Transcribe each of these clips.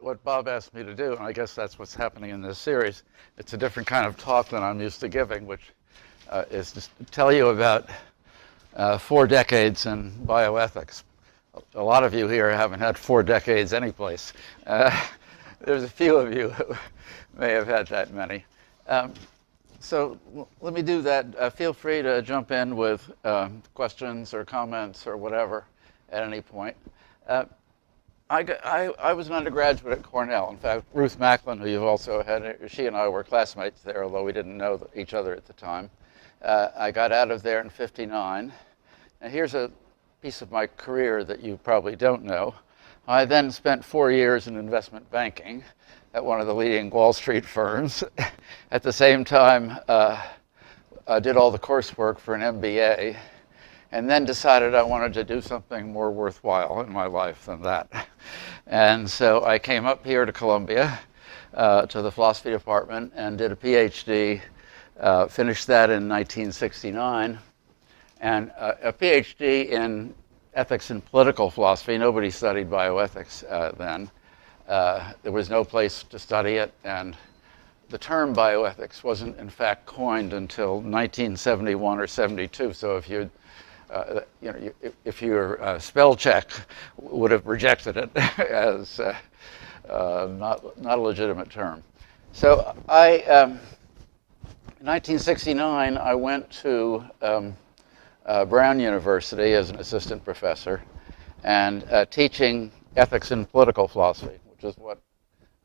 what Bob asked me to do, and I guess that's what's happening in this series. It's a different kind of talk than I'm used to giving, which is to tell you about 4 decades in bioethics. A lot of you here haven't had 4 decades anyplace. There's a few of you who may have had that many. So let me do that. Feel free to jump in with questions or comments or whatever at any point. I was an undergraduate at Cornell. In fact, Ruth Macklin, who you've also had, she and I were classmates there, although we didn't know each other at the time. I got out of there in '59. And here's a piece of my career that you probably don't know. I then spent 4 years in investment banking at one of the leading Wall Street firms. At the same time, I did all the coursework for an MBA, and then decided I wanted to do something more worthwhile in my life than that. And so I came up here to Columbia, to the philosophy department, and did a PhD, finished that in 1969, and a PhD in ethics and political philosophy. Nobody studied bioethics then. There was no place to study it, and the term bioethics wasn't, in fact, coined until 1971 or 72. So if you if your spell check would have rejected it as not a legitimate term. So in 1969, I went to Brown University as an assistant professor and teaching ethics and political philosophy, which is what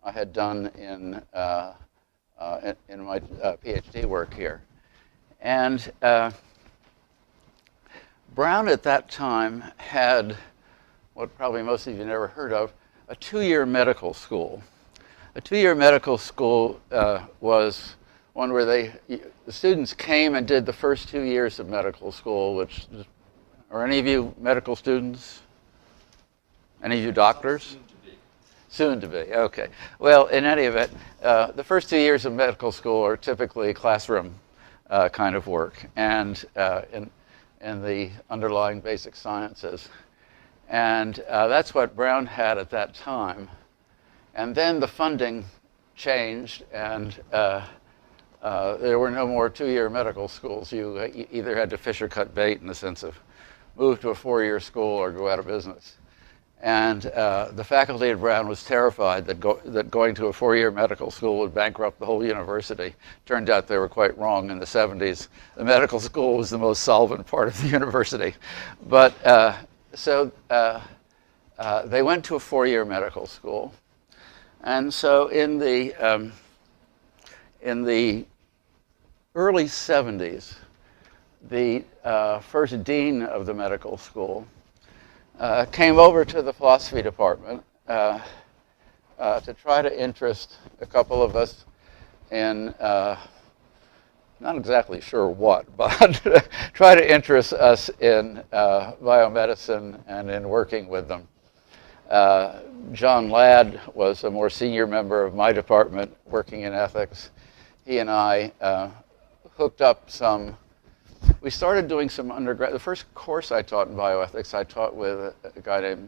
I had done in my PhD work here. And Brown at that time had what probably most of you never heard of, a 2-year medical school. A 2-year medical school was one where the students came and did the first 2 years of medical school, which, are any of you medical students? Any of you doctors? Soon to be, okay. Well, in any event, the first 2 years of medical school are typically classroom kind of work, and in the underlying basic sciences. And that's what Brown had at that time. And then the funding changed, and there were no more 2-year medical schools. You either had to fish or cut bait in the sense of move to a 4-year school or go out of business. And the faculty at Brown was terrified that going to a 4-year medical school would bankrupt the whole university. Turned out they were quite wrong in the 70s. The medical school was the most solvent part of the university. But so they went to a 4-year medical school. And so in the early 70s, the first dean of the medical school came over to the philosophy department to try to interest a couple of us in, not exactly sure what, but try to interest us in biomedicine and in working with them. John Ladd was a more senior member of my department working in ethics. He and I hooked up we started doing some undergrad. The first course I taught in bioethics, I taught with a guy named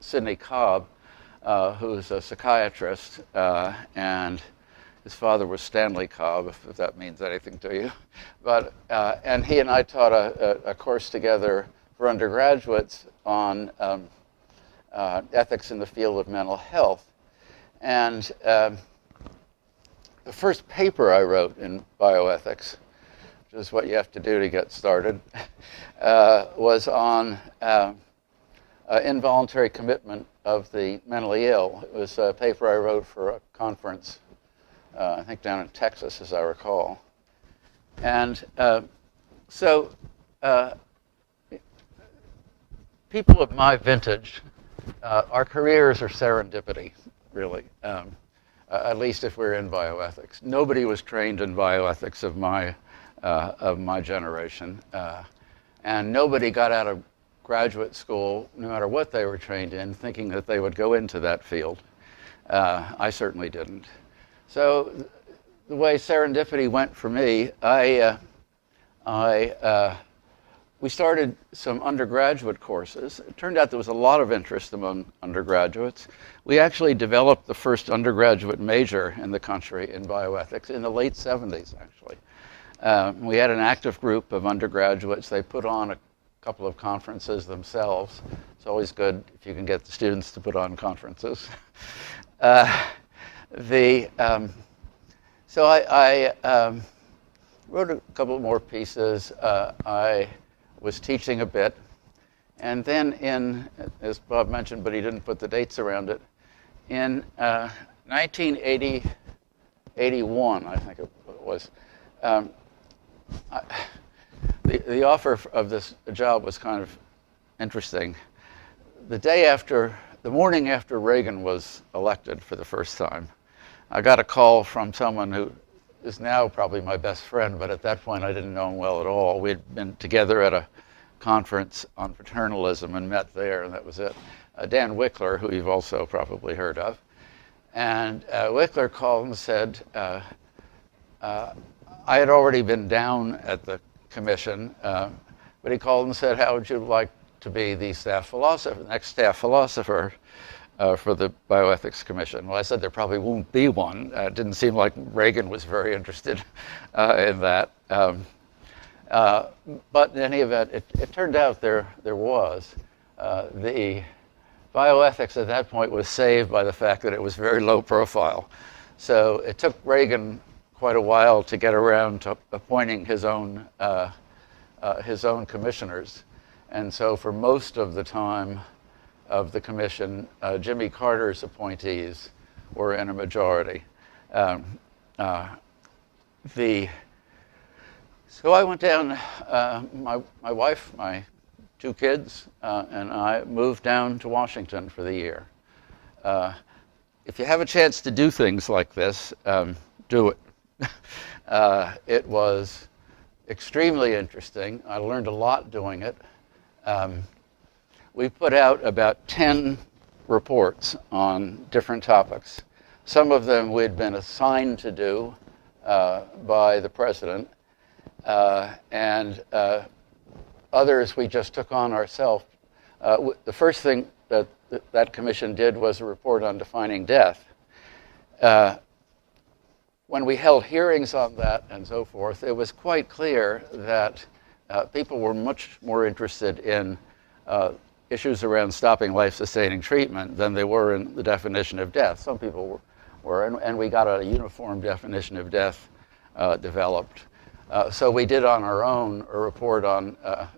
Sidney Cobb, who's a psychiatrist, and his father was Stanley Cobb, if that means anything to you. But and he and I taught a course together for undergraduates on ethics in the field of mental health. And the first paper I wrote in bioethics, which is what you have to do to get started, was on involuntary commitment of the mentally ill. It was a paper I wrote for a conference, I think down in Texas, as I recall. And so people of my vintage, our careers are serendipity, really. At least if we're in bioethics. Nobody was trained in bioethics of my generation. And nobody got out of graduate school, no matter what they were trained in, thinking that they would go into that field. I certainly didn't. So the way serendipity went for me, I we started some undergraduate courses. It turned out there was a lot of interest among undergraduates. We actually developed the first undergraduate major in the country in bioethics in the late 70s, actually. We had an active group of undergraduates. They put on a couple of conferences themselves. It's always good if you can get the students to put on conferences. So I wrote a couple more pieces. I was teaching a bit. And then as Bob mentioned, but he didn't put the dates around it, in 1981, I think it was, the offer of this job was kind of interesting. The morning after Reagan was elected for the first time, I got a call from someone who is now probably my best friend, but at that point I didn't know him well at all. We'd been together at a conference on paternalism and met there, and that was it. Dan Wickler, who you've also probably heard of. And Wickler called and said, I had already been down at the commission, but he called and said, how would you like to be the next staff philosopher for the Bioethics Commission? Well, I said there probably won't be one. It didn't seem like Reagan was very interested in that. But in any event, it turned out there was. The bioethics at that point was saved by the fact that it was very low profile. So it took Reagan quite a while to get around to appointing his own commissioners. And so for most of the time of the commission, Jimmy Carter's appointees were in a majority. So I went down, my wife, my two kids, and I moved down to Washington for the year. If you have a chance to do things like this, do it. It was extremely interesting. I learned a lot doing it. We put out about 10 reports on different topics. Some of them we'd been assigned to do by the president, and others we just took on ourselves. The first thing that commission did was a report on defining death. When we held hearings on that and so forth, it was quite clear that people were much more interested in issues around stopping life-sustaining treatment than they were in the definition of death. Some people were, and we got a uniform definition of death developed. So we did on our own a report on, I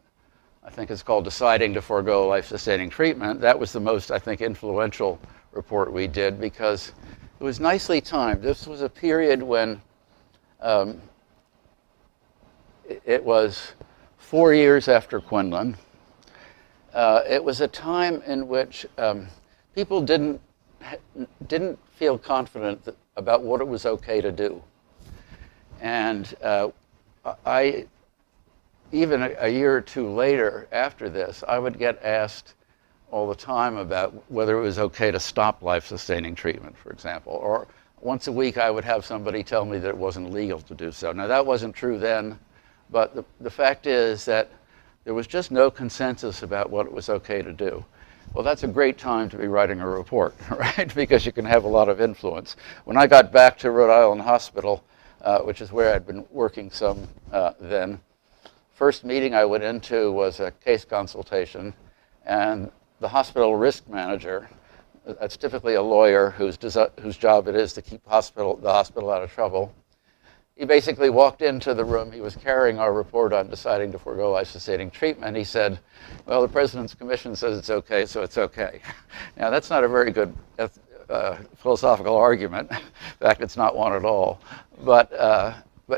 think it's called Deciding to Forego Life-Sustaining Treatment. That was the most, I think, influential report we did because it was nicely timed. This was a period when it was 4 years after Quinlan. It was a time in which people didn't feel confident about what it was okay to do. And even a year or two later after this, I would get asked all the time about whether it was okay to stop life-sustaining treatment, for example. Or once a week, I would have somebody tell me that it wasn't legal to do so. Now, that wasn't true then, but the fact is that there was just no consensus about what it was okay to do. Well, that's a great time to be writing a report, right? Because you can have a lot of influence. When I got back to Rhode Island Hospital, which is where I'd been working some then, first meeting I went into was a case consultation, and the hospital risk manager, that's typically a lawyer whose job it is to keep the hospital out of trouble, he basically walked into the room. He was carrying our report on deciding to forego life-sustaining treatment. He said, well, the President's Commission says it's okay, so it's okay. Now, that's not a very good philosophical argument. In fact, it's not one at all. But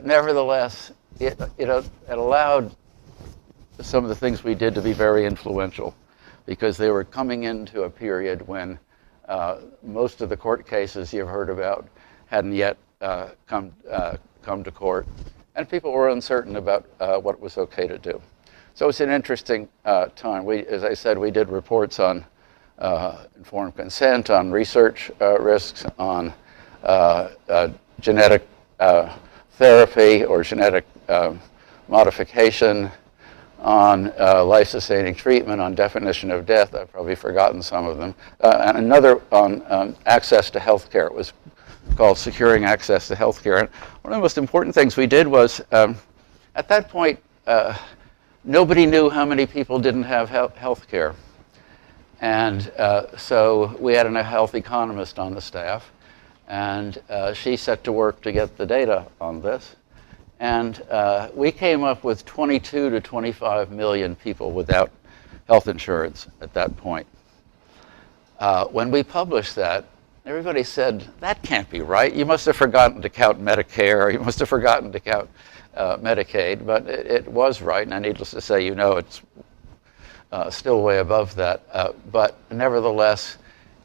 nevertheless, it allowed some of the things we did to be very influential because they were coming into a period when most of the court cases you've heard about hadn't yet come to court, and people were uncertain about what was okay to do. So it's an interesting time. As I said, we did reports on informed consent, on research risks, on genetic therapy or genetic modification, on life-sustaining treatment, on definition of death. I've probably forgotten some of them. And another on access to health care. It was called Securing Access to Health Care. And one of the most important things we did was, at that point, nobody knew how many people didn't have health care. And so we had a health economist on the staff, and she set to work to get the data on this. And we came up with 22 to 25 million people without health insurance at that point. When we published that, everybody said, that can't be right. You must have forgotten to count Medicare. You must have forgotten to count Medicaid. But it was right. And needless to say, you know, it's still way above that. But nevertheless,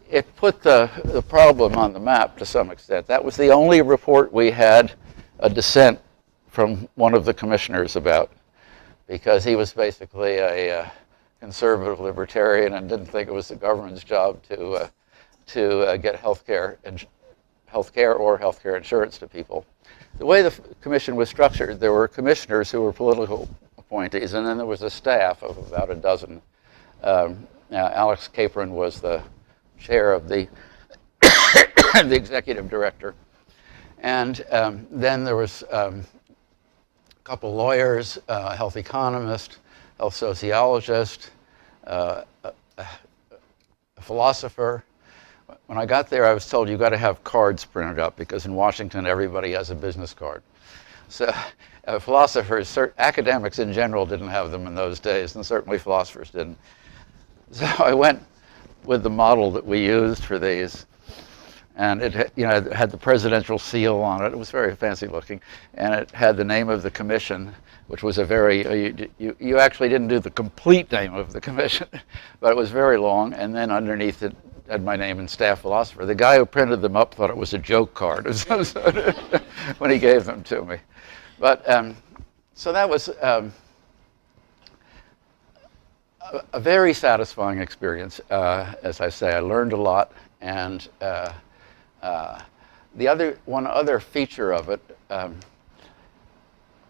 it put the problem on the map to some extent. That was the only report we had a dissent from one of the commissioners about, because he was basically a conservative libertarian and didn't think it was the government's job to get health care or health care insurance to people. The way the commission was structured, there were commissioners who were political appointees, and then there was a staff of about a dozen. Alex Capron was the chair of the the executive director, and then there was a couple lawyers, a health economist, health sociologist, a philosopher. When I got there, I was told you've got to have cards printed up, because in Washington, everybody has a business card. So philosophers, academics in general didn't have them in those days, and certainly philosophers didn't. So I went with the model that we used for these, and it had the presidential seal on it. It was very fancy looking, and it had the name of the commission, which was a very, you actually didn't do the complete name of the commission, but it was very long, and then underneath it had my name and staff philosopher. The guy who printed them up thought it was a joke card when he gave them to me. But so that was a very satisfying experience. As I say, I learned a lot, and one other feature of it,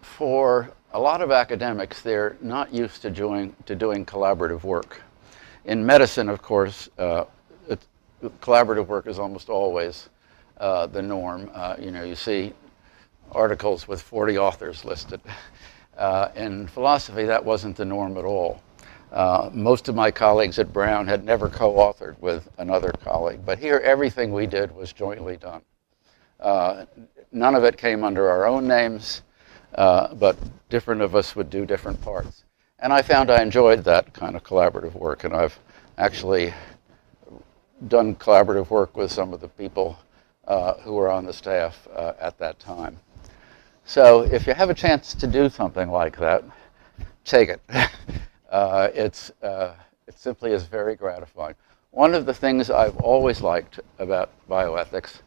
for a lot of academics, they're not used to doing collaborative work. In medicine, of course, collaborative work is almost always the norm. You see articles with 40 authors listed. In philosophy, that wasn't the norm at all. Most of my colleagues at Brown had never co-authored with another colleague, but here everything we did was jointly done. None of it came under our own names, but different of us would do different parts. And I found I enjoyed that kind of collaborative work, and I've actually done collaborative work with some of the people who were on the staff at that time. So if you have a chance to do something like that, take it. It simply is very gratifying. One of the things I've always liked about bioethics,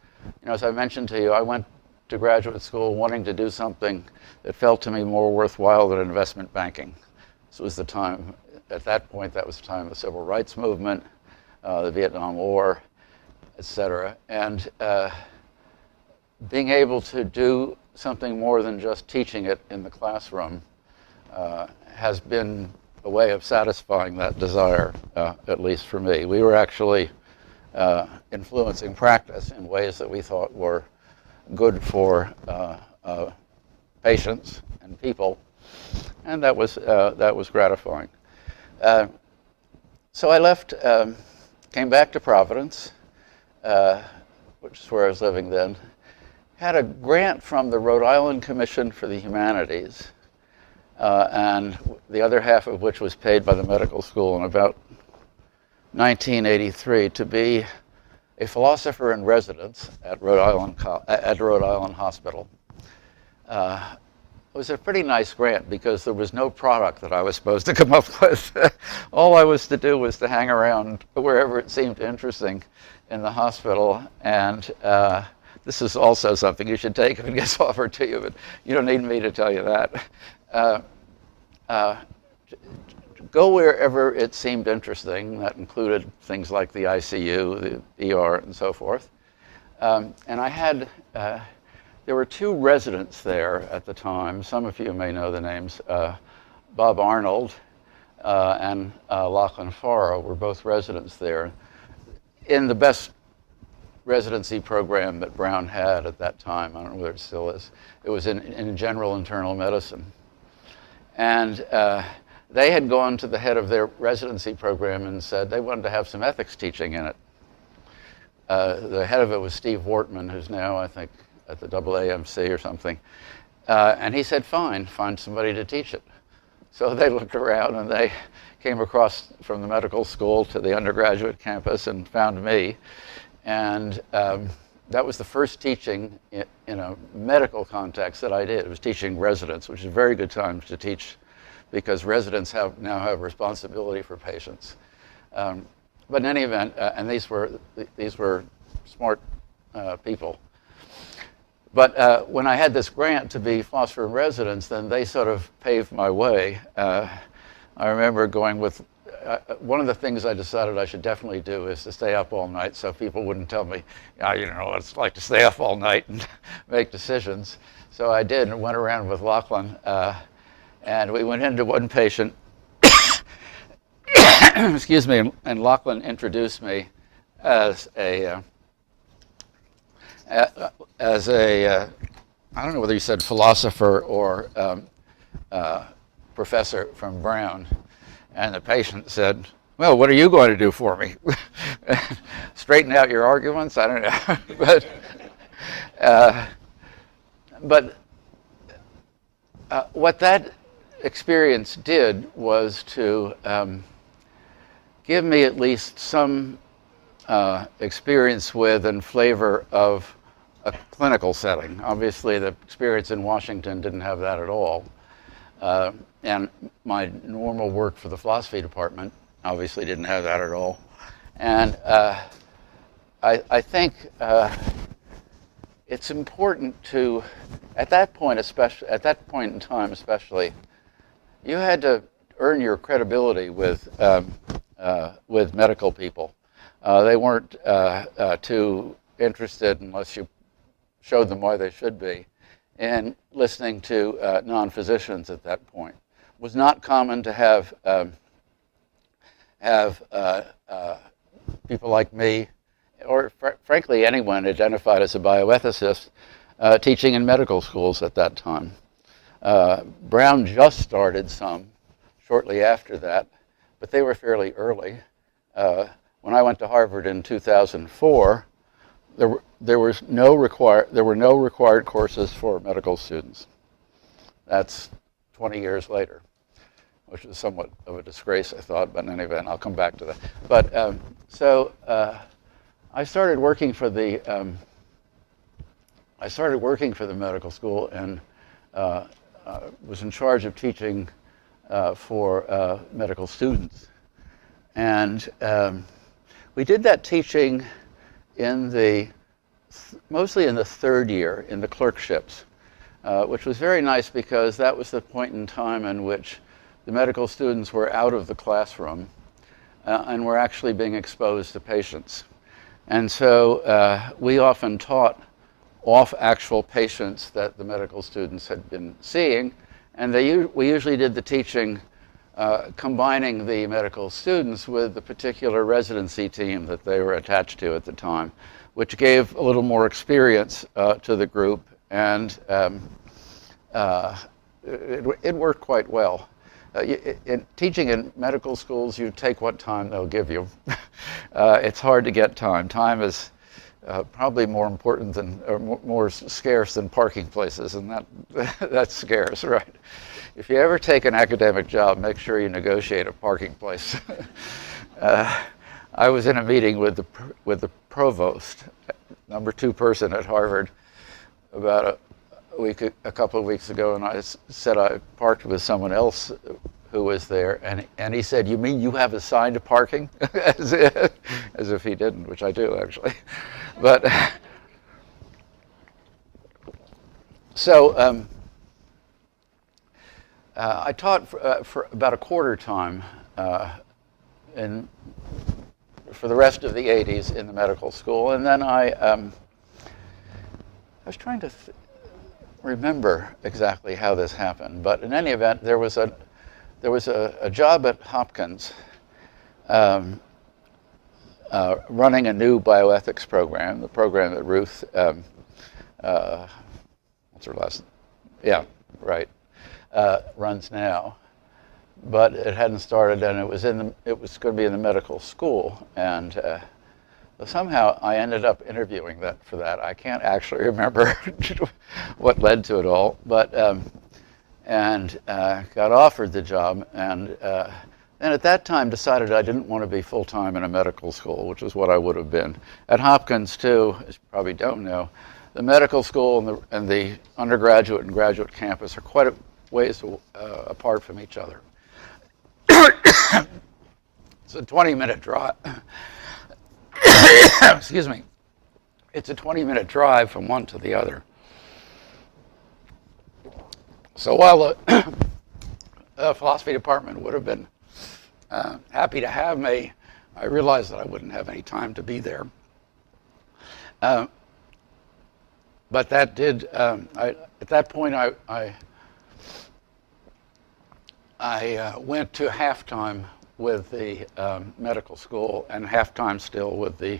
as I mentioned to you, I went to graduate school wanting to do something that felt to me more worthwhile than investment banking. This was the time, at that point, that was the time of the civil rights movement, the Vietnam War, et cetera. And being able to do something more than just teaching it in the classroom has been a way of satisfying that desire, at least for me. We were actually influencing practice in ways that we thought were good for patients and people, and that was gratifying. So I left, came back to Providence, which is where I was living then, had a grant from the Rhode Island Commission for the Humanities, and the other half of which was paid by the medical school in about 1983 to be a philosopher in residence at Rhode Island Hospital. It was a pretty nice grant because there was no product that I was supposed to come up with. All I was to do was to hang around wherever it seemed interesting in the hospital. And this is also something you should take if it gets offered to you, but you don't need me to tell you that. Go wherever it seemed interesting. That included things like the ICU, the ER, and so forth. And I had, there were two residents there at the time. Some of you may know the names. Bob Arnold and Lachlan Farrow were both residents there in the best residency program that Brown had at that time. I don't know whether it still is. It was in general internal medicine. And they had gone to the head of their residency program and said they wanted to have some ethics teaching in it. The head of it was Steve Wortman, who's now, I think, at the AAMC or something. And he said, fine, find somebody to teach it. So they looked around and they came across from the medical school to the undergraduate campus and found me. And that was the first teaching in a medical context that I did. It was teaching residents, which is a very good time to teach because residents now have responsibility for patients. But in any event, and these were smart people. But when I had this grant to be philosopher in residence, then they sort of paved my way. I remember going with, one of the things I decided I should definitely do is to stay up all night so people wouldn't tell me, you know what it's like to stay up all night and make decisions. So I did and went around with Lachlan. And we went into one patient, excuse me, and Lachlan introduced me as a I don't know whether he said philosopher or professor from Brown. And the patient said, well, what are you going to do for me? Straighten out your arguments? I don't know. But what that experience did was to give me at least some experience with and flavor of a clinical setting. Obviously, the experience in Washington didn't have that at all. And my normal work for the philosophy department obviously didn't have that at all. And I think it's important to, at that point in time especially, you had to earn your credibility with medical people. They weren't too interested, unless you showed them why they should be, in listening to non-physicians at that point. It was not common to have people like me, or frankly anyone identified as a bioethicist, teaching in medical schools at that time. Brown just started some shortly after that, but they were fairly early. When I went to Harvard in 2004, there were no required courses for medical students. That's 20 years later, which is somewhat of a disgrace, I thought, but in any event, I'll come back to that. But so I started working for the medical school and was in charge of teaching for medical students. And we did that teaching mostly in the third year, in the clerkships, which was very nice because that was the point in time in which the medical students were out of the classroom and were actually being exposed to patients. And so we often taught off actual patients that the medical students had been seeing, and we usually did the teaching combining the medical students with the particular residency team that they were attached to at the time, which gave a little more experience to the group, and it worked quite well. Teaching in medical schools, you take what time they'll give you. It's hard to get time. Time is probably more important than, or more scarce than parking places, and that's scarce, right? If you ever take an academic job, make sure you negotiate a parking place. I was in a meeting with the provost, number 2 person at Harvard, about a couple of weeks ago, and I said I parked with someone else who was there, and he said, "You mean you have assigned parking?" as if he didn't, which I do actually. But so I taught for about a quarter time for the rest of the 80s in the medical school, and then I was trying to remember exactly how this happened, but in any event, there was there was a job at Hopkins um, running a new bioethics program, the program that Ruth, what's her last? Yeah, right, runs now. But it hadn't started, and it was going to be in the medical school, and somehow I ended up interviewing for that. I can't actually remember what led to it all, but and got offered the job, and at that time decided I didn't want to be full-time in a medical school, which is what I would have been. At Hopkins, too, as you probably don't know, the medical school and the undergraduate and graduate campus are quite a ways apart from each other. It's a 20-minute drive. Excuse me. It's a 20-minute drive from one to the other. So while the philosophy department would have been happy to have me, I realized that I wouldn't have any time to be there. But that did, at that point, I went to half-time with the medical school and half-time still with the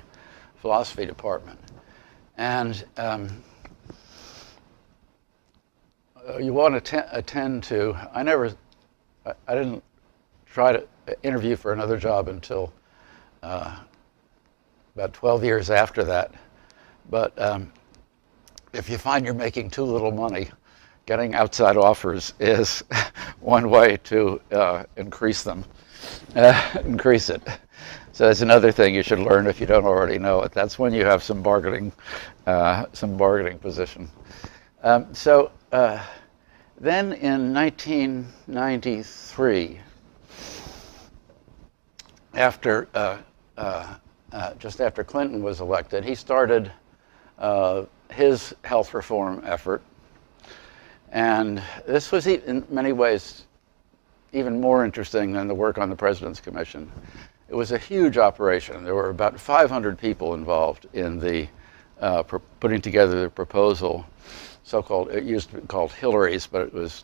philosophy department. And you want to attend to, I didn't try to interview for another job until about 12 years after that. But if you find you're making too little money, getting outside offers is one way to increase it. So that's another thing you should learn if you don't already know it. That's when you have some bargaining position. Then in 1993, just after Clinton was elected, he started his health reform effort. And this was in many ways even more interesting than the work on the President's Commission. It was a huge operation. There were about 500 people involved in the putting together the proposal, so-called, it used to be called Hillary's, but it was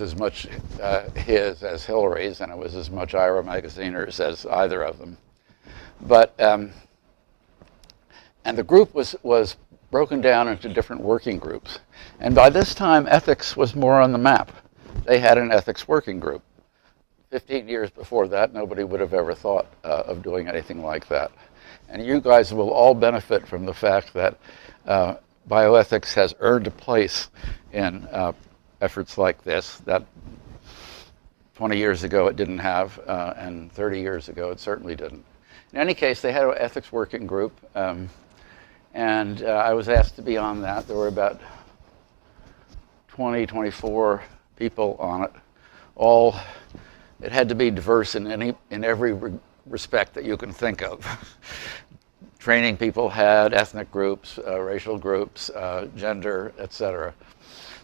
as much his as Hillary's, and it was as much Ira Magaziners as either of them. But, and the group was broken down into different working groups. And by this time, ethics was more on the map. They had an ethics working group. 15 years before that, nobody would have ever thought of doing anything like that. And you guys will all benefit from the fact that bioethics has earned a place in efforts like this that 20 years ago it didn't have, and 30 years ago it certainly didn't. In any case, they had an ethics working group, and I was asked to be on that. There were about 24 people on it. It had to be diverse in every respect that you can think of. Training people had, ethnic groups, racial groups, gender, etc.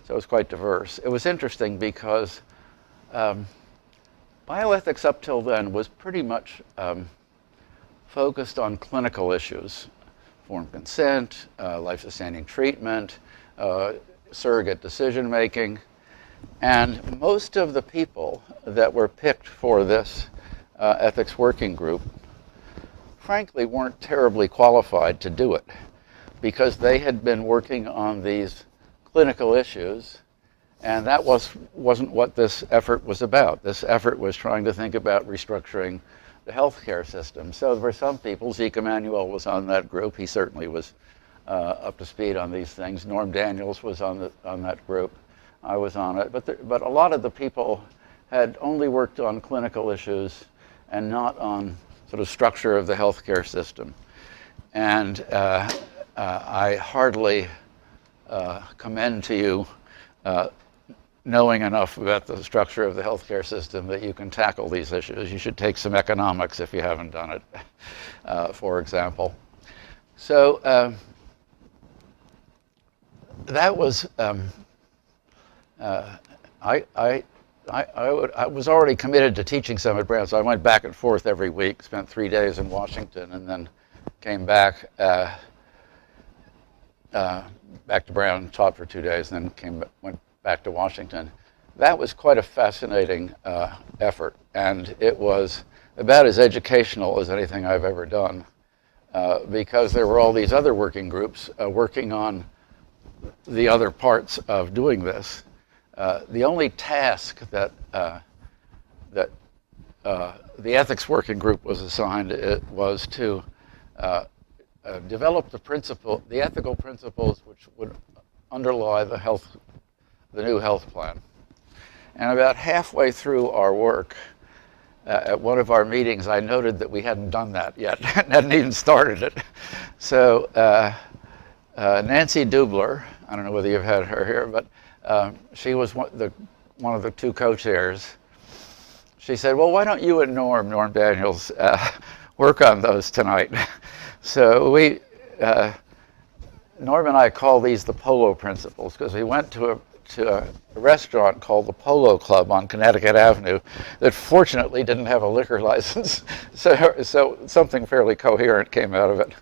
So it was quite diverse. It was interesting because bioethics up till then was pretty much focused on clinical issues. Informed consent, life-sustaining treatment, surrogate decision-making. And most of the people that were picked for this ethics working group, frankly, weren't terribly qualified to do it because they had been working on these clinical issues, and that wasn't what this effort was about. This effort was trying to think about restructuring the healthcare system. So for some people, Zeke Emanuel was on that group. He certainly was up to speed on these things. Norm Daniels was on that group. I was on it. But a lot of the people had only worked on clinical issues and not on sort of structure of the healthcare system. And I hardly commend to you knowing enough about the structure of the healthcare system that you can tackle these issues. You should take some economics if you haven't done it, for example. So that was, I was already committed to teaching some at Brown, so I went back and forth every week, spent 3 days in Washington, and then came back to Brown, taught for 2 days, and then went back to Washington. that was quite a fascinating effort, and it was about as educational as anything I've ever done, because there were all these other working groups working on the other parts of doing this. The only task that the ethics working group was assigned was to develop the ethical principles which would underlie the new health plan. And about halfway through our work, at one of our meetings, I noted that we hadn't done that yet, hadn't even started it. So Nancy Dubler, I don't know whether you've had her here, but she was one of the two co-chairs. She said, well, why don't you and Norm Daniels, work on those tonight? So Norm and I call these the Polo Principles, because we went to a restaurant called the Polo Club on Connecticut Avenue that fortunately didn't have a liquor license. So something fairly coherent came out of it.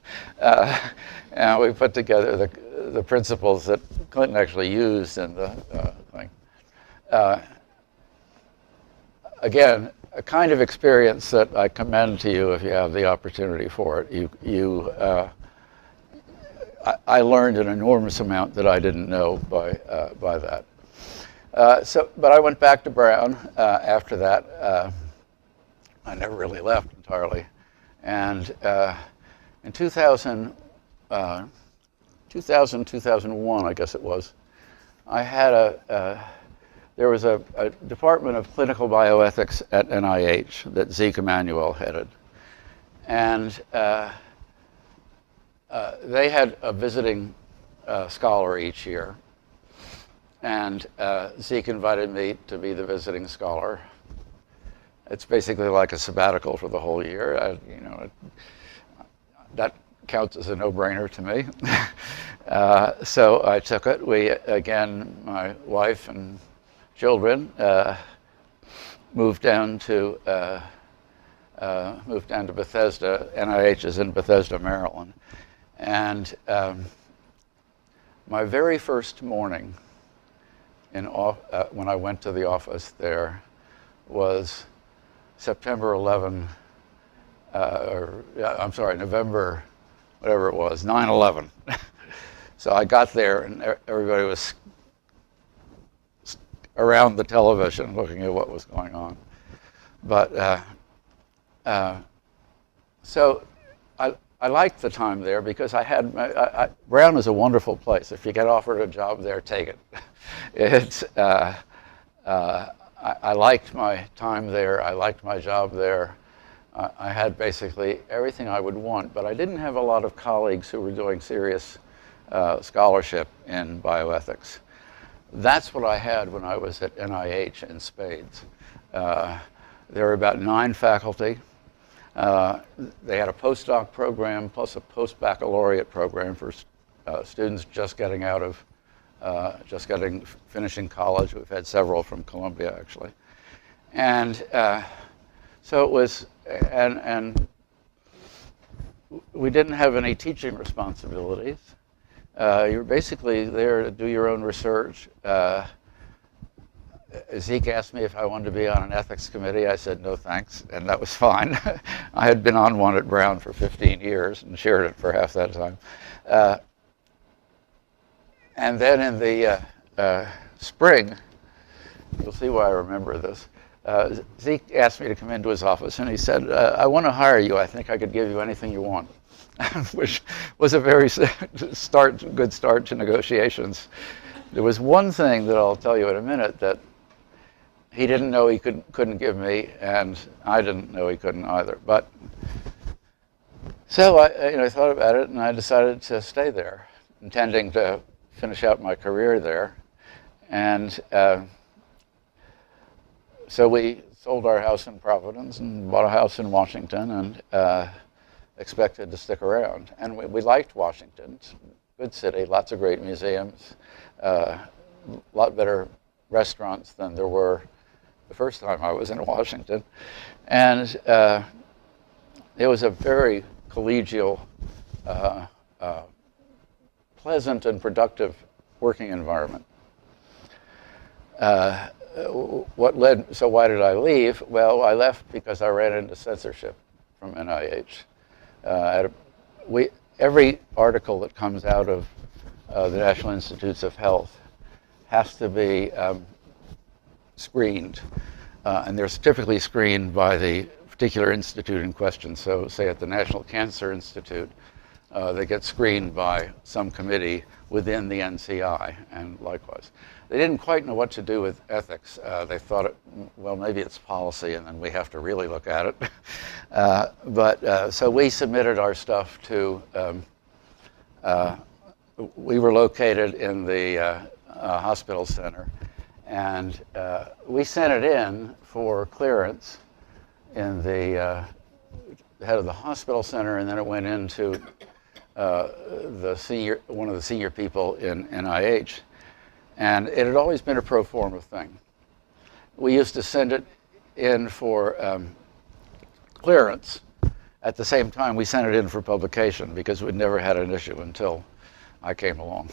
And we put together the principles that Clinton actually used in the thing. Again, a kind of experience that I commend to you if you have the opportunity for it. I learned an enormous amount that I didn't know by that. But I went back to Brown after that. I never really left entirely. And in 2001, I guess it was, I had there was a Department of Clinical Bioethics at NIH that Zeke Emanuel headed. And they had a visiting scholar each year. And Zeke invited me to be the visiting scholar. It's basically like a sabbatical for the whole year. That counts as a no-brainer to me. So I took it. Again, my wife and children moved down to Bethesda. NIH is in Bethesda, Maryland. And my very first morning when I went to the office there was November, whatever it was, 9/11. So I got there and everybody was around the television looking at what was going on. But so I liked the time there because Brown is a wonderful place. If you get offered a job there, take it. I liked my time there. I liked my job there. I had basically everything I would want, but I didn't have a lot of colleagues who were doing serious scholarship in bioethics. That's what I had when I was at NIH in spades. There were about 9 faculty. They had a postdoc program plus a post-baccalaureate program for students just getting out of, finishing college. We've had several from Columbia, actually. And so it was, and we didn't have any teaching responsibilities. You're basically there to do your own research. Zeke asked me if I wanted to be on an ethics committee. I said, no, thanks, and that was fine. I had been on one at Brown for 15 years and chaired it for half that time. And then in the spring, you'll see why I remember this, Zeke asked me to come into his office, and he said, I want to hire you. I think I could give you anything you want, which was a very good start to negotiations. There was one thing that I'll tell you in a minute that he didn't know he couldn't give me, and I didn't know he couldn't either. But so I thought about it, and I decided to stay there, intending to finish out my career there. And so we sold our house in Providence and bought a house in Washington, and expected to stick around. And we liked Washington. It's a good city, lots of great museums, a lot better restaurants than there were the first time I was in Washington. And it was a very collegial, pleasant and productive working environment. so why did I leave? Well, I left because I ran into censorship from NIH. Every article that comes out of the National Institutes of Health has to be screened. And they're typically screened by the particular institute in question. So say at the National Cancer Institute, they get screened by some committee within the NCI, and likewise. They didn't quite know what to do with ethics. They thought, well, maybe it's policy, and then we have to really look at it. So we submitted our stuff to, we were located in the hospital center, and we sent it in for clearance in the head of the hospital center, and then it went into one of the senior people in NIH. And it had always been a pro forma thing. We used to send it in for clearance. At the same time, we sent it in for publication because we'd never had an issue until I came along.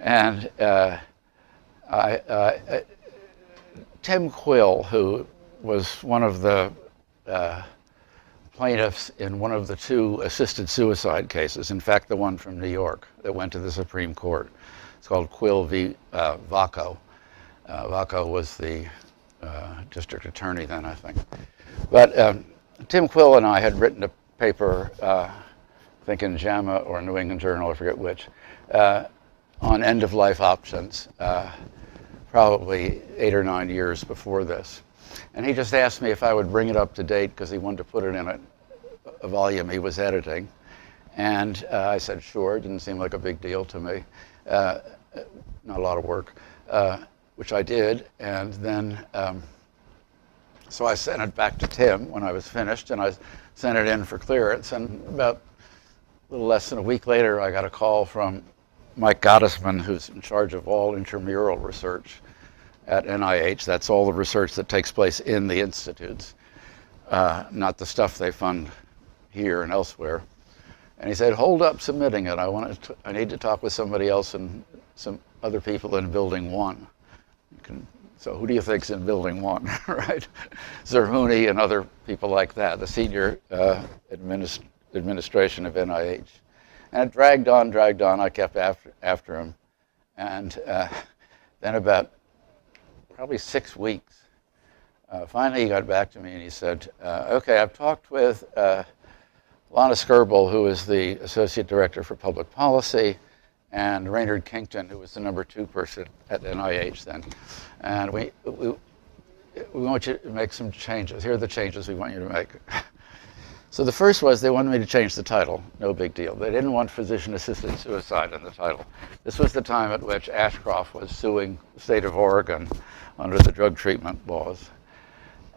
And Tim Quill, who was one of the plaintiffs in one of the two assisted suicide cases, in fact, the one from New York that went to the Supreme Court. It's called Quill v. Vaco. Vaco was the district attorney then, I think. But Tim Quill and I had written a paper, I think in JAMA or New England Journal, I forget which, on end-of-life options, probably 8 or 9 years before this. And he just asked me if I would bring it up to date because he wanted to put it in a volume he was editing. And I said, sure. It didn't seem like a big deal to me. Not a lot of work, which I did. And then, so I sent it back to Tim when I was finished, and I sent it in for clearance. And about a little less than a week later, I got a call from Mike Gottesman, who's in charge of all intramural research at NIH. That's all the research that takes place in the institutes, not the stuff they fund here and elsewhere. And he said, hold up submitting it. I need to talk with somebody else and some other people in Building 1. So who do you think's in Building 1, right? Zerhouni and other people like that, the senior administration of NIH. And it dragged on. I kept after him. And then about probably 6 weeks, finally he got back to me and he said, okay, I've talked with Lana Skirbel, who is the Associate Director for Public Policy, and Raynard Kington, who was the #2 person at NIH then. And we want you to make some changes. Here are the changes we want you to make. So the first was they wanted me to change the title. No big deal. They didn't want physician-assisted suicide in the title. This was the time at which Ashcroft was suing the state of Oregon under the drug treatment laws.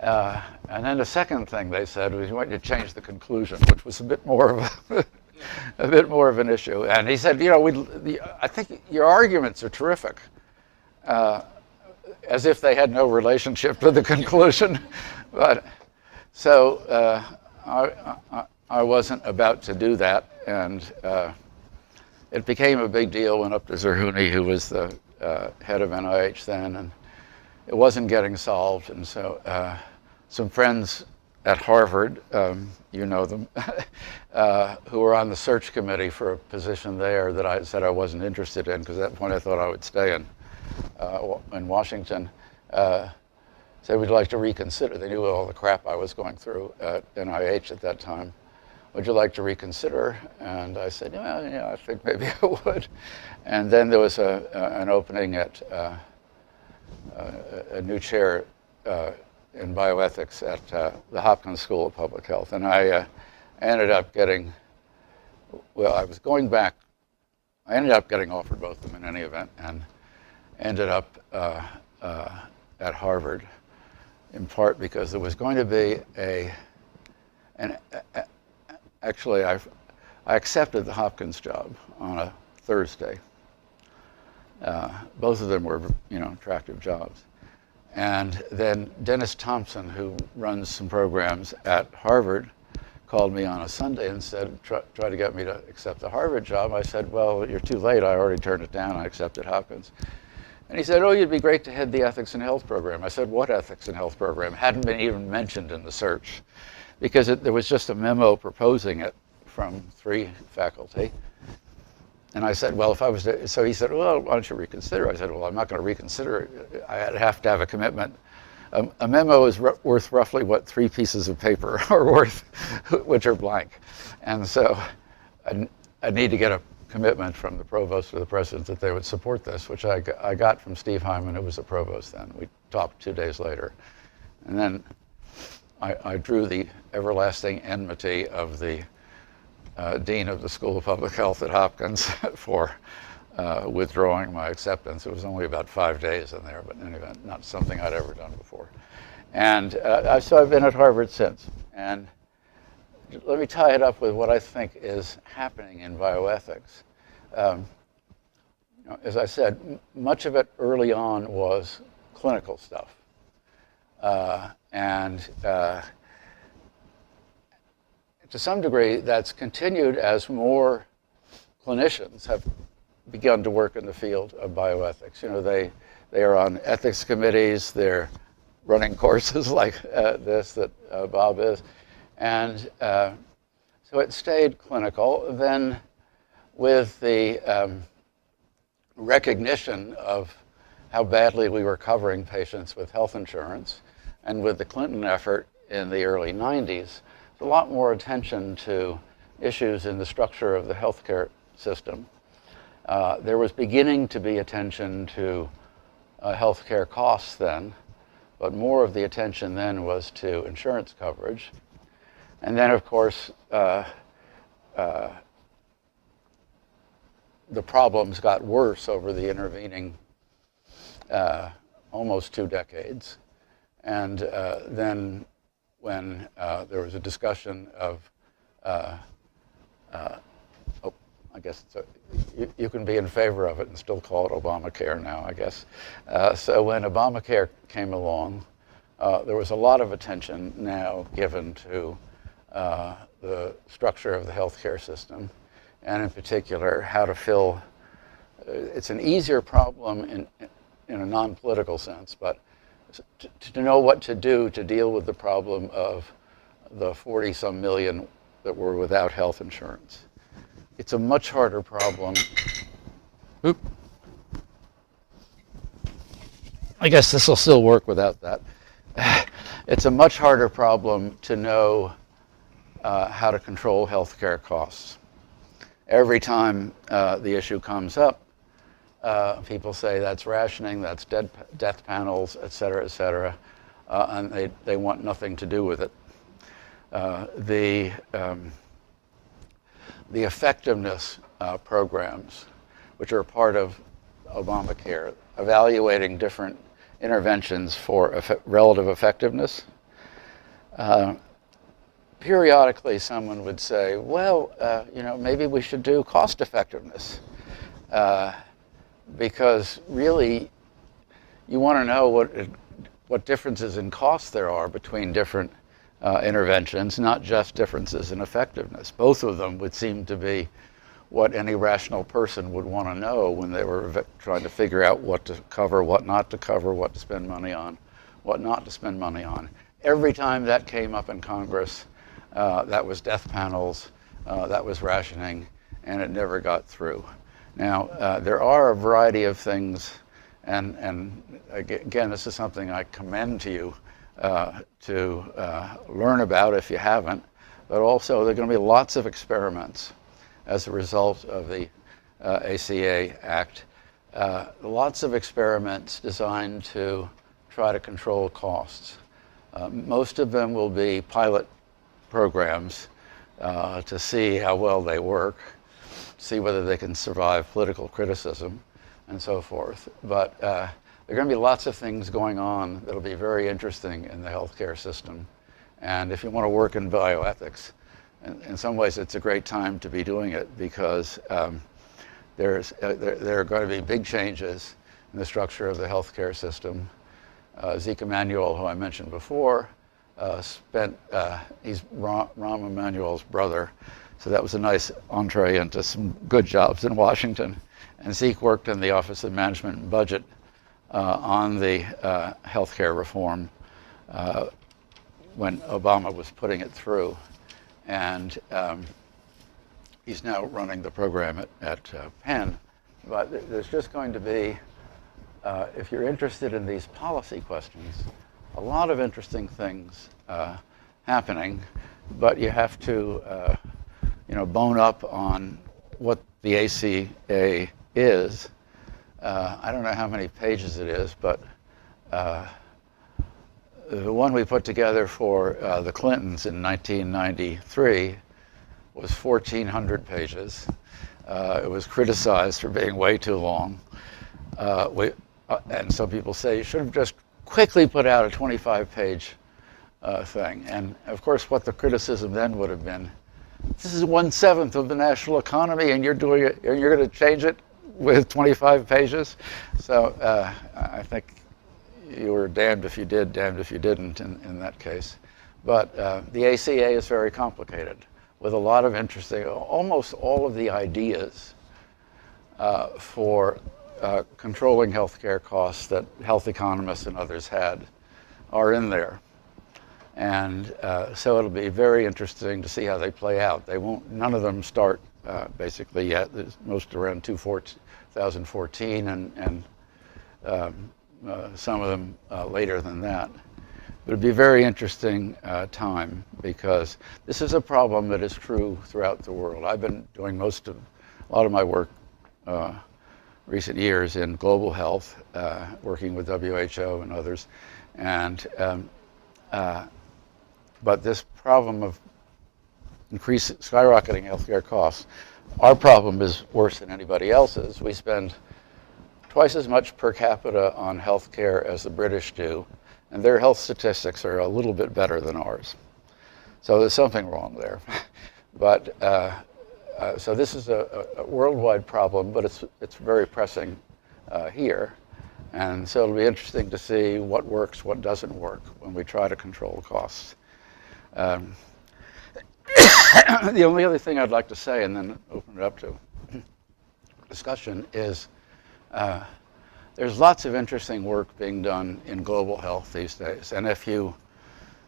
And then the second thing they said was, we want you to change the conclusion, which was a bit more of an issue. And he said, I think your arguments are terrific, as if they had no relationship to the conclusion. But so I wasn't about to do that, and it became a big deal. Went up to Zerhouni, who was the head of NIH then, and it wasn't getting solved. And so some friends at Harvard, you know them, who were on the search committee for a position there that I said I wasn't interested in, because at that point I thought I would stay in Washington, said we'd like to reconsider. They knew all the crap I was going through at NIH at that time. Would you like to reconsider? And I said, yeah, I think maybe I would. And then there was an opening at a new chair in bioethics at the Hopkins School of Public Health. And I ended up getting, I was going back. I ended up getting offered both of them in any event, and ended up at Harvard, in part because there was going to be actually I accepted the Hopkins job on a Thursday. Both of them were, attractive jobs. And then Dennis Thompson, who runs some programs at Harvard, called me on a Sunday and said, try to get me to accept the Harvard job. I said, well, you're too late. I already turned it down. I accepted Hopkins. And he said, oh, you'd be great to head the ethics and health program. I said, what ethics and health program? Hadn't been even mentioned in the search, because there was just a memo proposing it from 3 faculty. And I said, well, if I was to, so he said, well, why don't you reconsider? I said, well, I'm not going to reconsider. I'd have to have a commitment. A memo is worth roughly what 3 pieces of paper are worth, which are blank. And so I need to get a commitment from the provost or the president that they would support this, which I got from Steve Hyman, who was the provost then. We talked 2 days later. And then I drew the everlasting enmity of the dean of the School of Public Health at Hopkins for withdrawing my acceptance. It was only about 5 days in there, but in any event, not something I'd ever done before. And so I've been at Harvard since. And let me tie it up with what I think is happening in bioethics. As I said, much of it early on was clinical stuff. To some degree, that's continued as more clinicians have begun to work in the field of bioethics. They are on ethics committees, they're running courses like this that Bob is. And so it stayed clinical. Then with the recognition of how badly we were covering patients with health insurance, and with the Clinton effort in the early 90s, a lot more attention to issues in the structure of the healthcare system. There was beginning to be attention to healthcare costs then, but more of the attention then was to insurance coverage. And then, of course, the problems got worse over the intervening almost 2 decades. And then when there was a discussion of, I guess you can be in favor of it and still call it Obamacare now, I guess. So when Obamacare came along, there was a lot of attention now given to the structure of the healthcare system, and in particular, how to fill. It's an easier problem in a non-political sense, but to know what to do to deal with the problem of the 40-some million that were without health insurance. It's a much harder problem. Oop. I guess this will still work without that. It's a much harder problem to know how to control healthcare costs. Every time the issue comes up, people say that's rationing, that's death panels, et cetera, and they want nothing to do with it. The effectiveness programs, which are part of Obamacare, evaluating different interventions for relative effectiveness. Periodically, someone would say, well, maybe we should do cost effectiveness. Because really, you want to know what differences in cost there are between different interventions, not just differences in effectiveness. Both of them would seem to be what any rational person would want to know when they were trying to figure out what to cover, what not to cover, what to spend money on, what not to spend money on. Every time that came up in Congress, that was death panels, that was rationing, and it never got through. Now, there are a variety of things, and again, this is something I commend to you to learn about if you haven't, but also there are going to be lots of experiments as a result of the ACA Act. Lots of experiments designed to try to control costs. Most of them will be pilot programs to see how well they work, see whether they can survive political criticism, and so forth. But there are going to be lots of things going on that'll be very interesting in the healthcare system. And if you want to work in bioethics, in some ways it's a great time to be doing it, because there are going to be big changes in the structure of the healthcare system. Zeke Emanuel, who I mentioned before, he's Rahm Emanuel's brother, so that was a nice entree into some good jobs in Washington. And Zeke worked in the Office of Management and Budget on the healthcare reform when Obama was putting it through. And he's now running the program at Penn. But there's just going to be, if you're interested in these policy questions, a lot of interesting things happening, but you have to bone up on what the ACA is. I don't know how many pages it is, but the one we put together for the Clintons in 1993 was 1,400 pages. It was criticized for being way too long. And some people say you should have just quickly put out a 25-page thing. And of course, what the criticism then would have been, this is 1/7 of the national economy, and you're doing it, and you're going to change it with 25 pages. So I think you were damned if you did, damned if you didn't in that case. But the ACA is very complicated with a lot of interesting, almost all of the ideas for controlling healthcare costs that health economists and others had are in there. And so it'll be very interesting to see how they play out. They won't, none of them start basically yet. There's most around 2014 and some of them later than that. But it'll be a very interesting time because this is a problem that is true throughout the world. I've been doing a lot of my work recent years in global health, working with WHO and others. And but this problem of skyrocketing healthcare costs, our problem is worse than anybody else's. We spend twice as much per capita on healthcare as the British do, and their health statistics are a little bit better than ours. So there's something wrong there. But so this is a worldwide problem, but it's very pressing here. And so it'll be interesting to see what works, what doesn't work when we try to control costs. The only other thing I'd like to say, and then open it up to discussion, is there's lots of interesting work being done in global health these days. And if you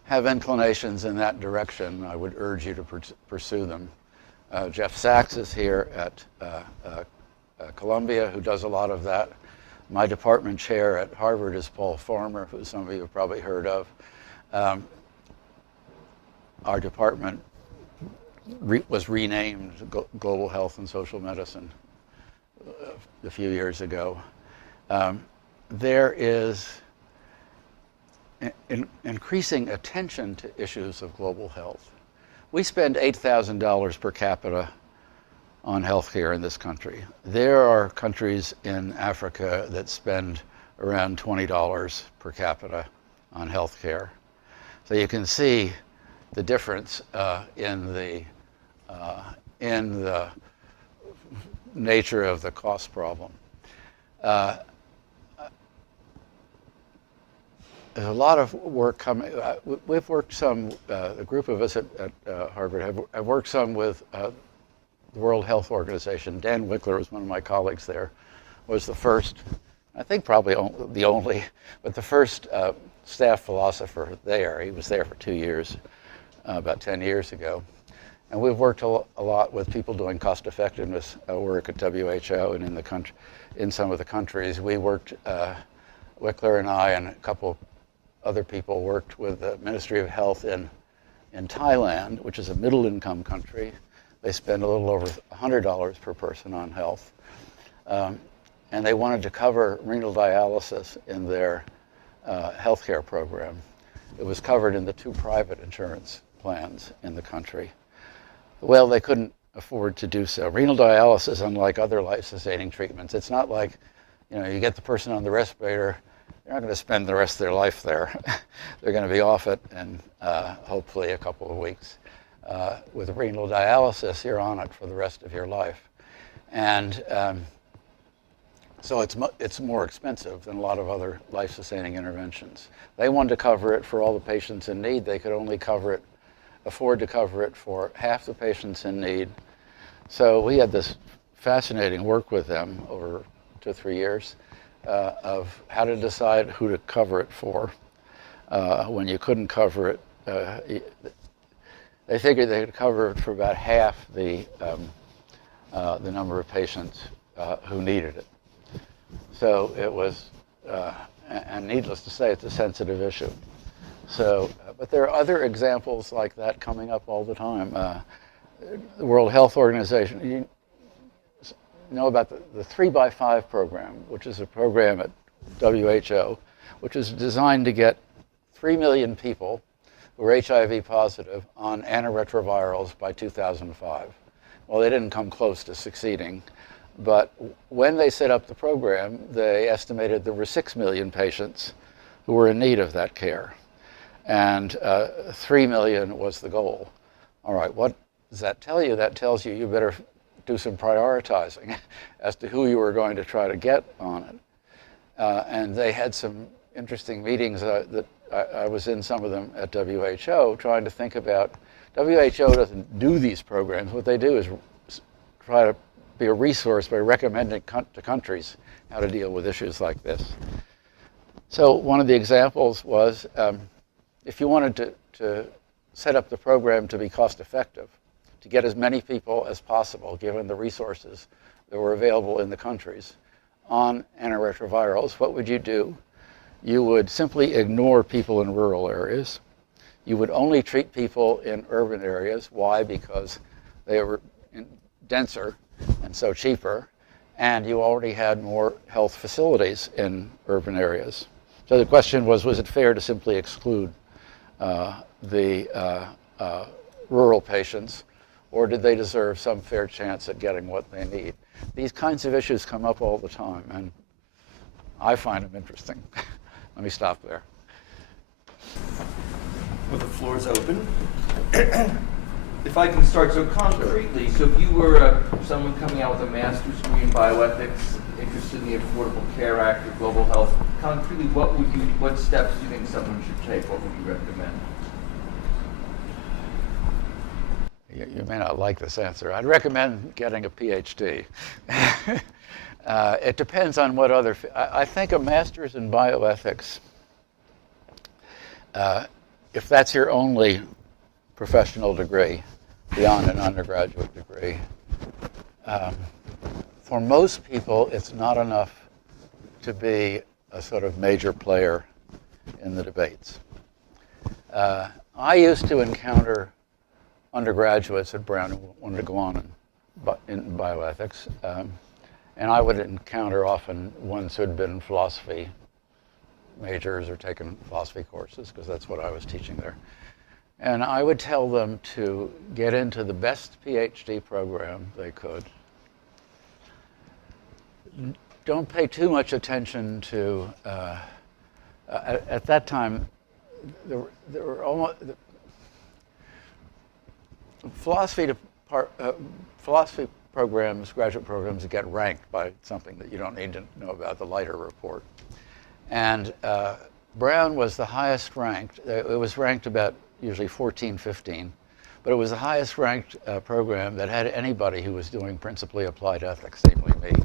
have inclinations in that direction, I would urge you to pursue them. Jeff Sachs is here at Columbia, who does a lot of that. My department chair at Harvard is Paul Farmer, who some of you have probably heard of. Our department was renamed Global Health and Social Medicine a few years ago. There is increasing attention to issues of global health. We spend $8,000 per capita on healthcare in this country. There are countries in Africa that spend around $20 per capita on healthcare. So you can see the difference in the nature of the cost problem. There's a lot of work coming. We've worked some, a group of us at Harvard have worked some with the World Health Organization. Dan Wickler was one of my colleagues there, was the first, I think probably the only, but the first staff philosopher there. He was there for 2 years, about 10 years ago. And we've worked a lot with people doing cost effectiveness work at WHO and in some of the countries. We worked, Wickler and I and a couple other people worked with the Ministry of Health in Thailand, which is a middle-income country. They spend a little over $100 per person on health. And they wanted to cover renal dialysis in their healthcare program. It was covered in the 2 private insurance plans in the country. Well, they couldn't afford to do so. Renal dialysis, unlike other life-sustaining treatments, it's not like, you get the person on the respirator, they're not going to spend the rest of their life there. They're going to be off it in hopefully a couple of weeks. With renal dialysis, you're on it for the rest of your life. And so it's more expensive than a lot of other life-sustaining interventions. They wanted to cover it for all the patients in need. They could only afford to cover it for half the patients in need. So we had this fascinating work with them over 2 or 3 years. of how to decide who to cover it for. When you couldn't cover it, they figured they could cover it for about half the number of patients who needed it. So it was, and needless to say, it's a sensitive issue. So, but there are other examples like that coming up all the time. The World Health Organization, you know about the 3x5 program, which is a program at WHO, which is designed to get 3 million people who are HIV positive on antiretrovirals by 2005. Well, they didn't come close to succeeding, but when they set up the program, they estimated there were 6 million patients who were in need of that care, and 3 million was the goal. All right, what does that tell you? That tells you better do some prioritizing as to who you were going to try to get on it. And they had some interesting meetings that I was in some of them at WHO, trying to think about, WHO doesn't do these programs. What they do is try to be a resource by recommending to countries how to deal with issues like this. So one of the examples was, if you wanted to set up the program to be cost effective, to get as many people as possible, given the resources that were available in the countries, on antiretrovirals, what would you do? You would simply ignore people in rural areas. You would only treat people in urban areas. Why? Because they were denser and so cheaper, and you already had more health facilities in urban areas. So the question was it fair to simply exclude the rural patients, or did they deserve some fair chance at getting what they need? These kinds of issues come up all the time, and I find them interesting. Let me stop there. Well, the floor is open. If I can start, so concretely, so if you were someone coming out with a master's degree in bioethics, interested in the Affordable Care Act or global health, concretely, what steps do you think someone should take? What would you recommend? You may not like this answer. I'd recommend getting a PhD. It depends on what other, I think a master's in bioethics, if that's your only professional degree beyond an undergraduate degree, for most people it's not enough to be a sort of major player in the debates. I used to encounter undergraduates at Brown who wanted to go on in bioethics, and I would encounter often ones who had been philosophy majors or taken philosophy courses, because that's what I was teaching there. And I would tell them to get into the best PhD program they could. Don't pay too much attention to, at that time, there were almost, philosophy programs, graduate programs, get ranked by something that you don't need to know about, the Leiter report. And Brown was the highest ranked. It was ranked about usually 14, 15, but it was the highest ranked program that had anybody who was doing principally applied ethics, namely me.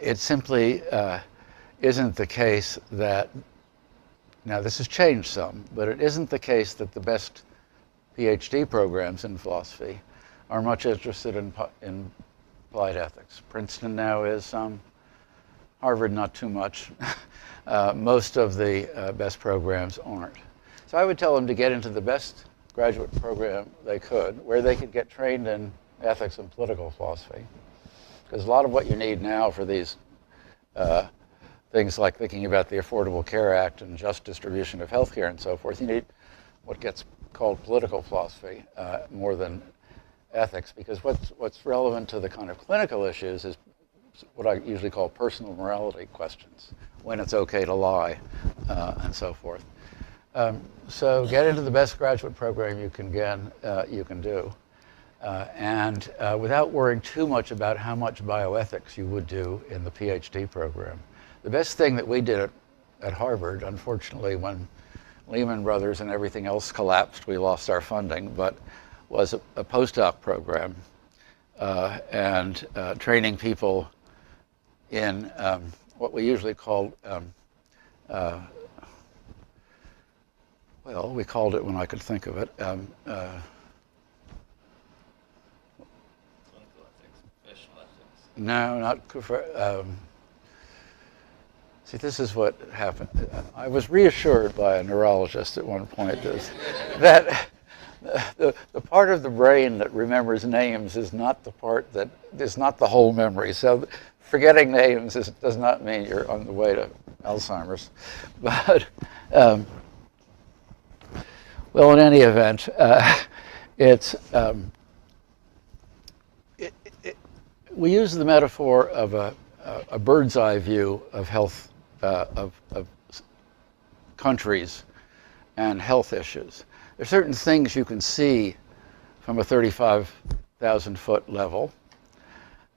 It simply isn't the case that, now this has changed some, but it isn't the case that the best PhD programs in philosophy are much interested in applied ethics. Princeton now is some, Harvard not too much. Most of the best programs aren't. So I would tell them to get into the best graduate program they could, where they could get trained in ethics and political philosophy. Because a lot of what you need now for these things like thinking about the Affordable Care Act and just distribution of healthcare and so forth, you need what gets called political philosophy more than ethics, because what's relevant to the kind of clinical issues is what I usually call personal morality questions, when it's okay to lie, and so forth. So get into the best graduate program you can do, and without worrying too much about how much bioethics you would do in the PhD program. The best thing that we did at Harvard, unfortunately, when Lehman Brothers and everything else collapsed, we lost our funding, but was a postdoc program and training people in what we usually called, well, we called it when I could think of it, Clinical ethics, professional ethics. no, not, see, this is what happened. I was reassured by a neurologist at one point that the part of the brain that remembers names is not the part that is not the whole memory. So forgetting names does not mean you're on the way to Alzheimer's. But, well, in any event, we use the metaphor of a bird's eye view of health, of countries and health issues. There are certain things you can see from a 35,000 foot level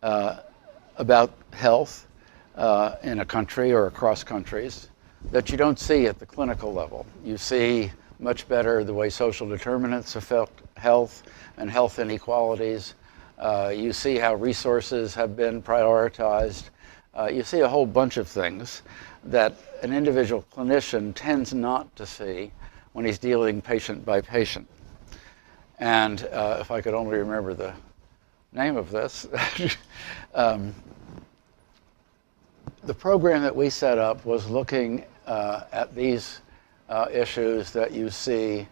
about health in a country or across countries that you don't see at the clinical level. You see much better the way social determinants affect health and health inequalities. You see how resources have been prioritized. You see a whole bunch of things that an individual clinician tends not to see when he's dealing patient by patient. And if I could only remember the name of this, the program that we set up was looking at these issues that you see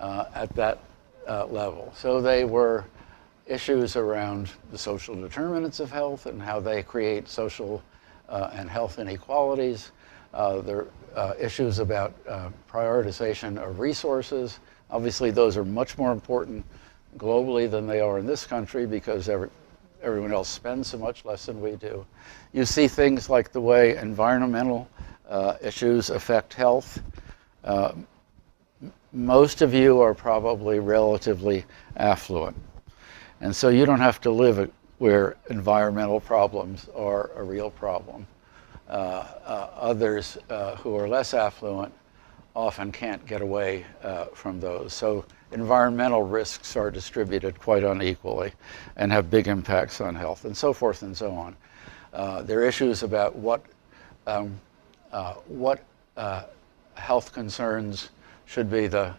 at that level. So they were issues around the social determinants of health and how they create social and health inequalities. There are issues about prioritization of resources. Obviously, those are much more important globally than they are in this country because everyone else spends so much less than we do. You see things like the way environmental issues affect health. Most of you are probably relatively affluent. And so you don't have to live where environmental problems are a real problem. Others who are less affluent often can't get away from those. So environmental risks are distributed quite unequally and have big impacts on health, and so forth and so on. There are issues about what health concerns should be the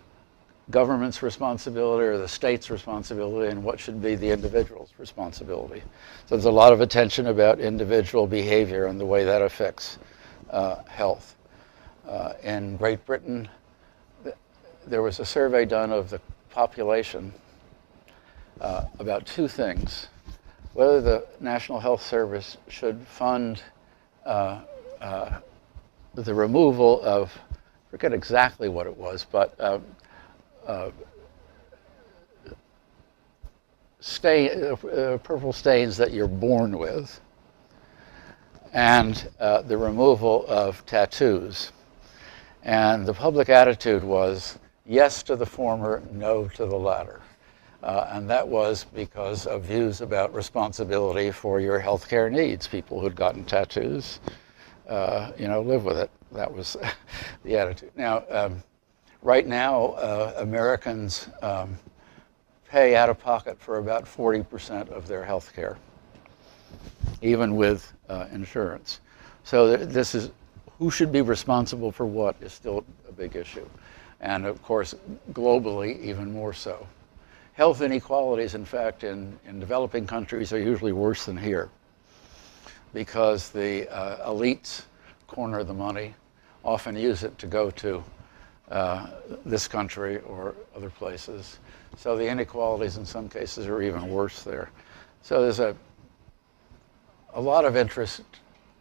government's responsibility or the state's responsibility, and what should be the individual's responsibility. So there's a lot of attention about individual behavior and the way that affects health. In Great Britain, there was a survey done of the population about two things: whether the National Health Service should fund the removal of, I forget exactly what it was, but purple stains that you're born with, and the removal of tattoos. And the public attitude was yes to the former, no to the latter. And that was because of views about responsibility for your healthcare needs. People who'd gotten tattoos, live with it. That was the attitude. Now, right now, Americans pay out of pocket for about 40% of their health care, even with insurance. So this is, who should be responsible for what is still a big issue. And of course, globally, even more so. Health inequalities, in fact, in developing countries are usually worse than here because the elites corner the money, often use it to go to this country or other places. So the inequalities in some cases are even worse there. So there's a lot of interest.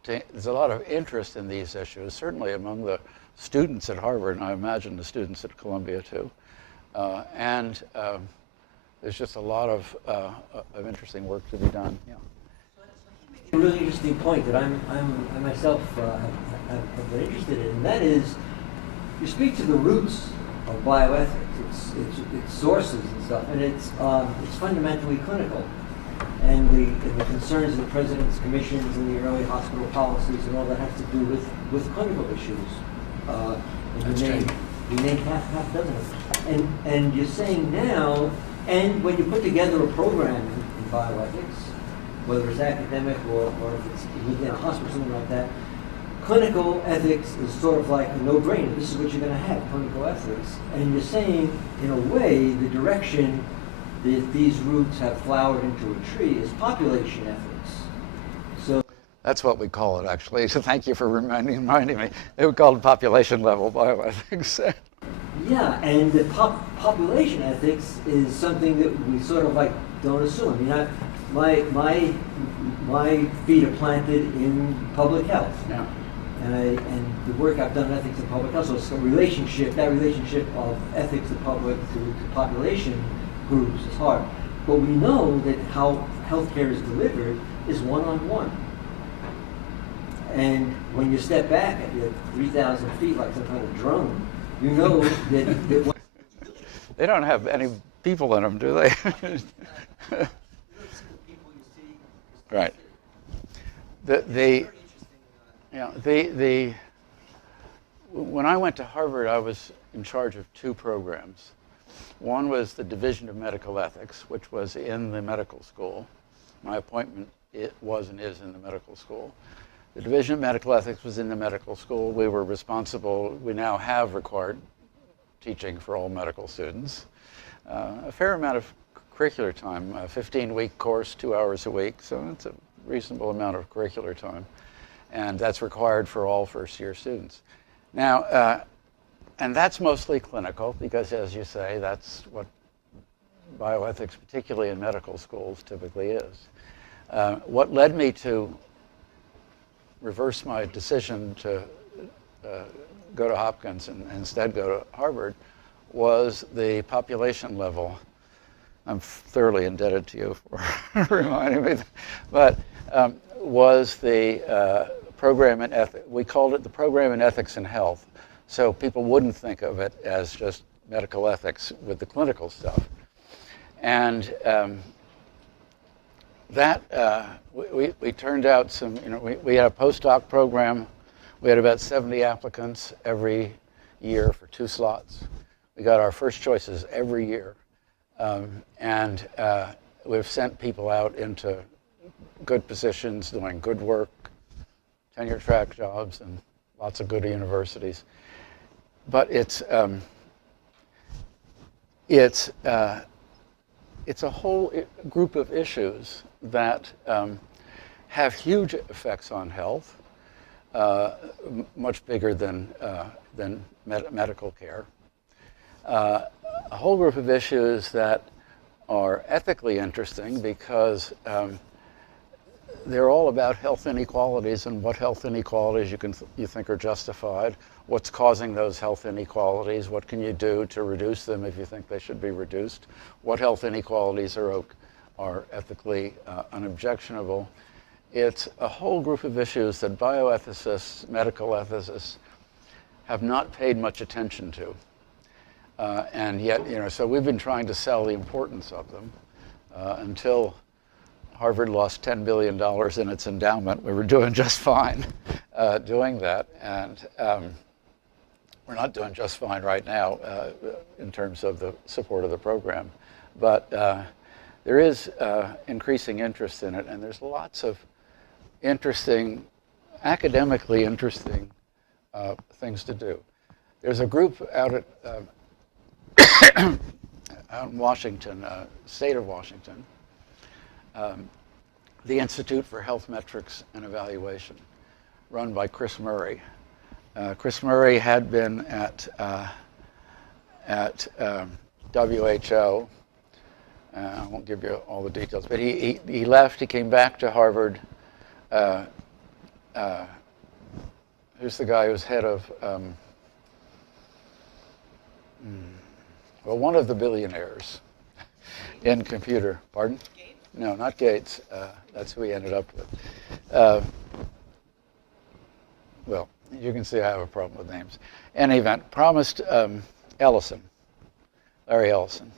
There's a lot of interest in these issues, certainly among the students at Harvard, and I imagine the students at Columbia too. And there's just a lot of interesting work to be done. Yeah. A really interesting point that I myself have been interested in, and that is, you speak to the roots of bioethics, its sources and stuff, and it's fundamentally clinical, and the concerns of the president's commissions and the early hospital policies and all that has to do with clinical issues. You name half dozen of them. And you're saying now, and when you put together a program in bioethics, whether it's academic or if it's within a hospital, something like that, clinical ethics is sort of like a no-brainer. This is what you're going to have, clinical ethics. And you're saying, in a way, the direction that these roots have flowered into a tree is population ethics. So That's what we call it, actually. So thank you for reminding me. It was called population level bioethics. yeah, and the population ethics is something that we sort of like don't assume. I mean, my feet are planted in public health. Yeah. And the work I've done in ethics and public health, so it's a relationship, that relationship of ethics to public to population groups is hard. But we know that how healthcare is delivered is one-on-one. And when you step back at 3,000 feet like some kind of drone, you know that They don't have any people in them, do they? Right. When I went to Harvard, I was in charge of two programs. One was the Division of Medical Ethics, which was in the medical school. My appointment was and is in the medical school. The Division of Medical Ethics was in the medical school. We were responsible. We now have required teaching for all medical students. A fair amount of curricular time, a 15-week course, 2 hours a week, so it's a reasonable amount of curricular time. And that's required for all first-year students. Now, and that's mostly clinical because, as you say, that's what bioethics, particularly in medical schools, typically is. What led me to reverse my decision to go to Hopkins and instead go to Harvard was the population level. I'm thoroughly indebted to you for reminding me, but was the program in ethics. We called it the program in ethics and health, so people wouldn't think of it as just medical ethics with the clinical stuff. And we turned out some, we had a postdoc program. We had about 70 applicants every year for 2 slots. We got our first choices every year. And we've sent people out into good positions, doing good work, tenure track jobs, and lots of good universities. But it's a whole group of issues that have huge effects on health, much bigger than medical care. A whole group of issues that are ethically interesting because they're all about health inequalities and what health inequalities you think are justified, what's causing those health inequalities, what can you do to reduce them if you think they should be reduced, what health inequalities are ethically unobjectionable. It's a whole group of issues that bioethicists, medical ethicists have not paid much attention to. And yet, so we've been trying to sell the importance of them until Harvard lost $10 billion in its endowment. We were doing just fine doing that. And we're not doing just fine right now in terms of the support of the program. But there is increasing interest in it, and there's lots of interesting, academically interesting things to do. There's a group out at out in Washington, state of Washington, the Institute for Health Metrics and Evaluation, run by Chris Murray. Chris Murray had been at WHO. I won't give you all the details, but he left. He came back to Harvard. Who's the guy who's head of? Well, one of the billionaires in computer. Pardon? Gates? No, not Gates. That's who he ended up with. Well, you can see I have a problem with names. In any event, promised Ellison, Larry Ellison.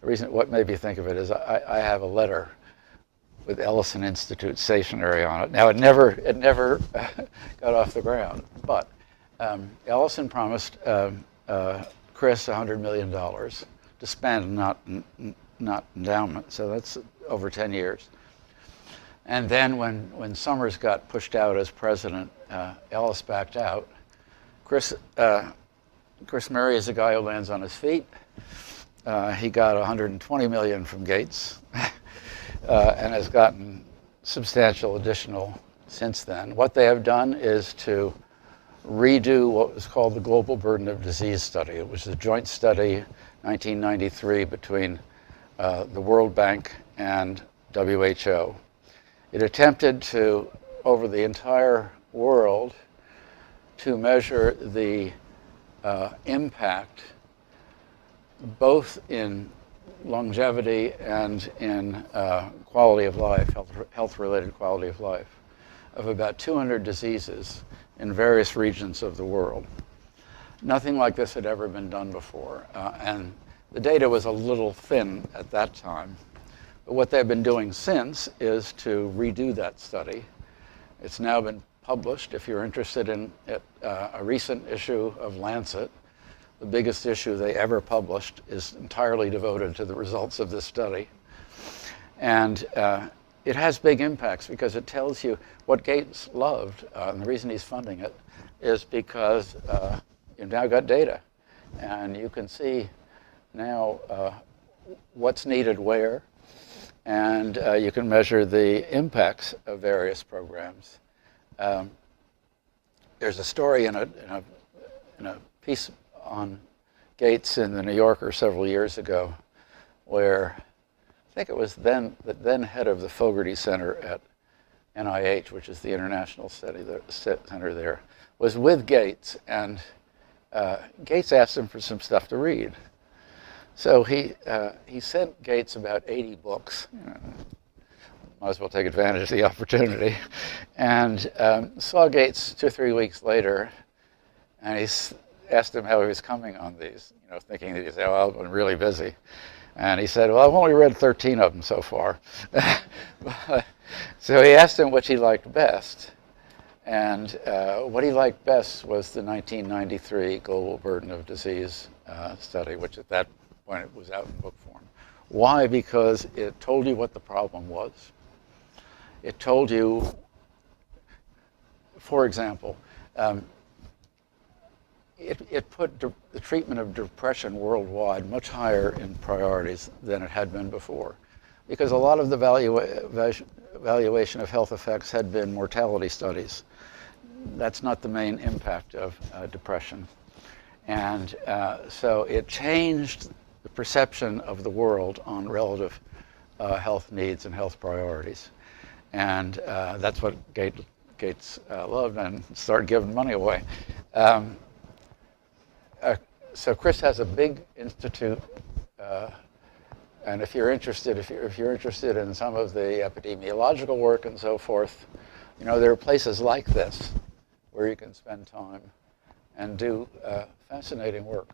The reason, what made me think of it is I have a letter with Ellison Institute stationery on it. Now, it never got off the ground, but Ellison promised Chris $100 million to spend, not endowment. So that's over 10 years. And then when Summers got pushed out as president, Ellis backed out. Chris Murray is a guy who lands on his feet. He got 120 million from Gates and has gotten substantial additional since then. What they have done is to redo what was called the Global Burden of Disease Study. It was a joint study, 1993, between the World Bank and WHO. It attempted to, over the entire world, to measure the impact both in longevity and in quality of life, health-related quality of life, of about 200 diseases in various regions of the world. Nothing like this had ever been done before, and the data was a little thin at that time. But what they've been doing since is to redo that study. It's now been published. If you're interested in it, a recent issue of Lancet, the biggest issue they ever published, is entirely devoted to the results of this study. And it has big impacts because it tells you what Gates loved, and the reason he's funding it is because you've now got data. And you can see now what's needed where, and you can measure the impacts of various programs. There's a story in a piece on Gates in the New Yorker several years ago, where I think it was the then head of the Fogarty Center at NIH, which is the international center there, was with Gates, and Gates asked him for some stuff to read. So he sent Gates about 80 books. Might as well take advantage of the opportunity. And saw Gates 2 or 3 weeks later, and he asked him how he was coming on these, thinking that he'd say, well, I've been really busy. And he said, well, I've only read 13 of them so far. So he asked him which he liked best. And what he liked best was the 1993 Global Burden of Disease study, which at that point it was out in book form. Why? Because it told you what the problem was. It told you, for example, it put the treatment of depression worldwide much higher in priorities than it had been before, because a lot of the evaluation of health effects had been mortality studies. That's not the main impact of depression. And so it changed the perception of the world on relative health needs and health priorities. And that's what Gates loved, and started giving money away. So Chris has a big institute, and if you're interested in some of the epidemiological work and so forth, there are places like this where you can spend time and do fascinating work.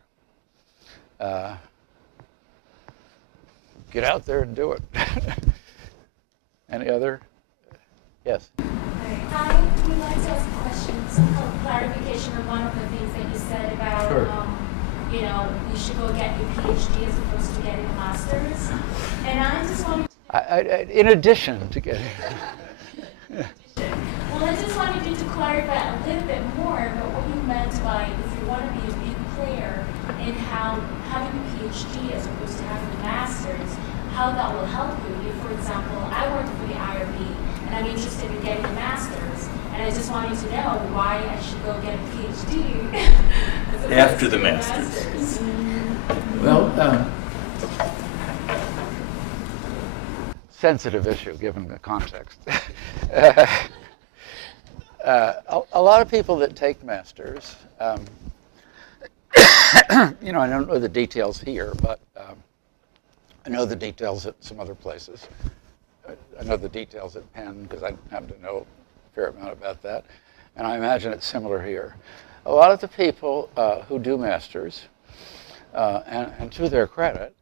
Get out there and do it. Any other? Yes. I would like to ask a question, some clarification of one of the things that you said about, Sure. You should go get your PhD as opposed to getting a master's. And I just wanted to... In addition to getting... Well, I just wanted you to clarify a little bit more about what you meant by if you want to be a big player in how having a PhD as opposed to having a master's, how that will help you. If, for example, I work for the IRB, and I'm interested in getting a master's, and I just wanted to know why I should go get a PhD After the master's. Well, sensitive issue given the context. A lot of people that take masters, I don't know the details here, but I know the details at some other places. I know the details at Penn because I happen to know a fair amount about that, and I imagine it's similar here. A lot of the people who do masters, and to their credit,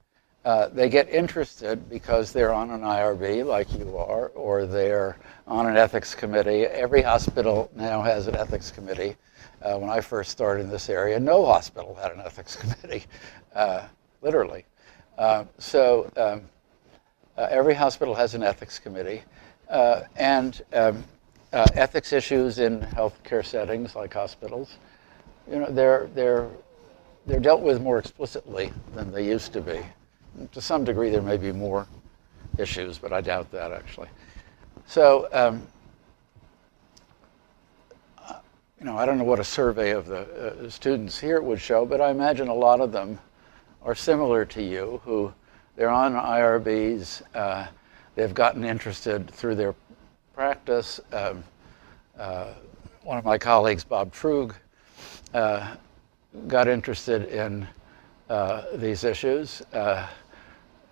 they get interested because they're on an IRB like you are, or they're on an ethics committee. Every hospital now has an ethics committee. When I first started in this area, no hospital had an ethics committee, literally. Every hospital has an ethics committee, and ethics issues in healthcare settings like hospitals, they're dealt with more explicitly than they used to be. To some degree, there may be more issues, but I doubt that actually. So, I don't know what a survey of the students here would show, but I imagine a lot of them are similar to you, who they're on IRBs, they've gotten interested through their practice. One of my colleagues, Bob Trug, got interested in these issues,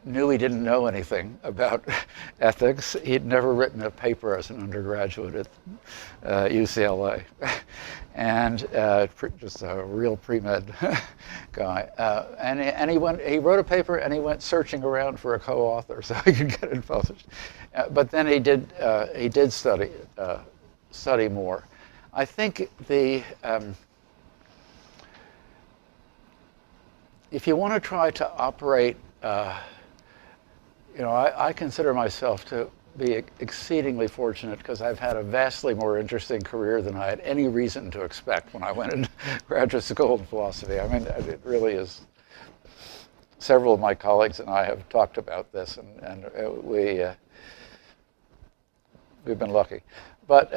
knew he didn't know anything about ethics. He'd never written a paper as an undergraduate at UCLA. And just a real pre-med guy. And he wrote a paper and he went searching around for a co-author so he could get it published. But then he did study more. I think if you want to try to operate, I consider myself to be exceedingly fortunate because I've had a vastly more interesting career than I had any reason to expect when I went into graduate school in philosophy. I mean, it really is. Several of my colleagues and I have talked about this, and we've been lucky. But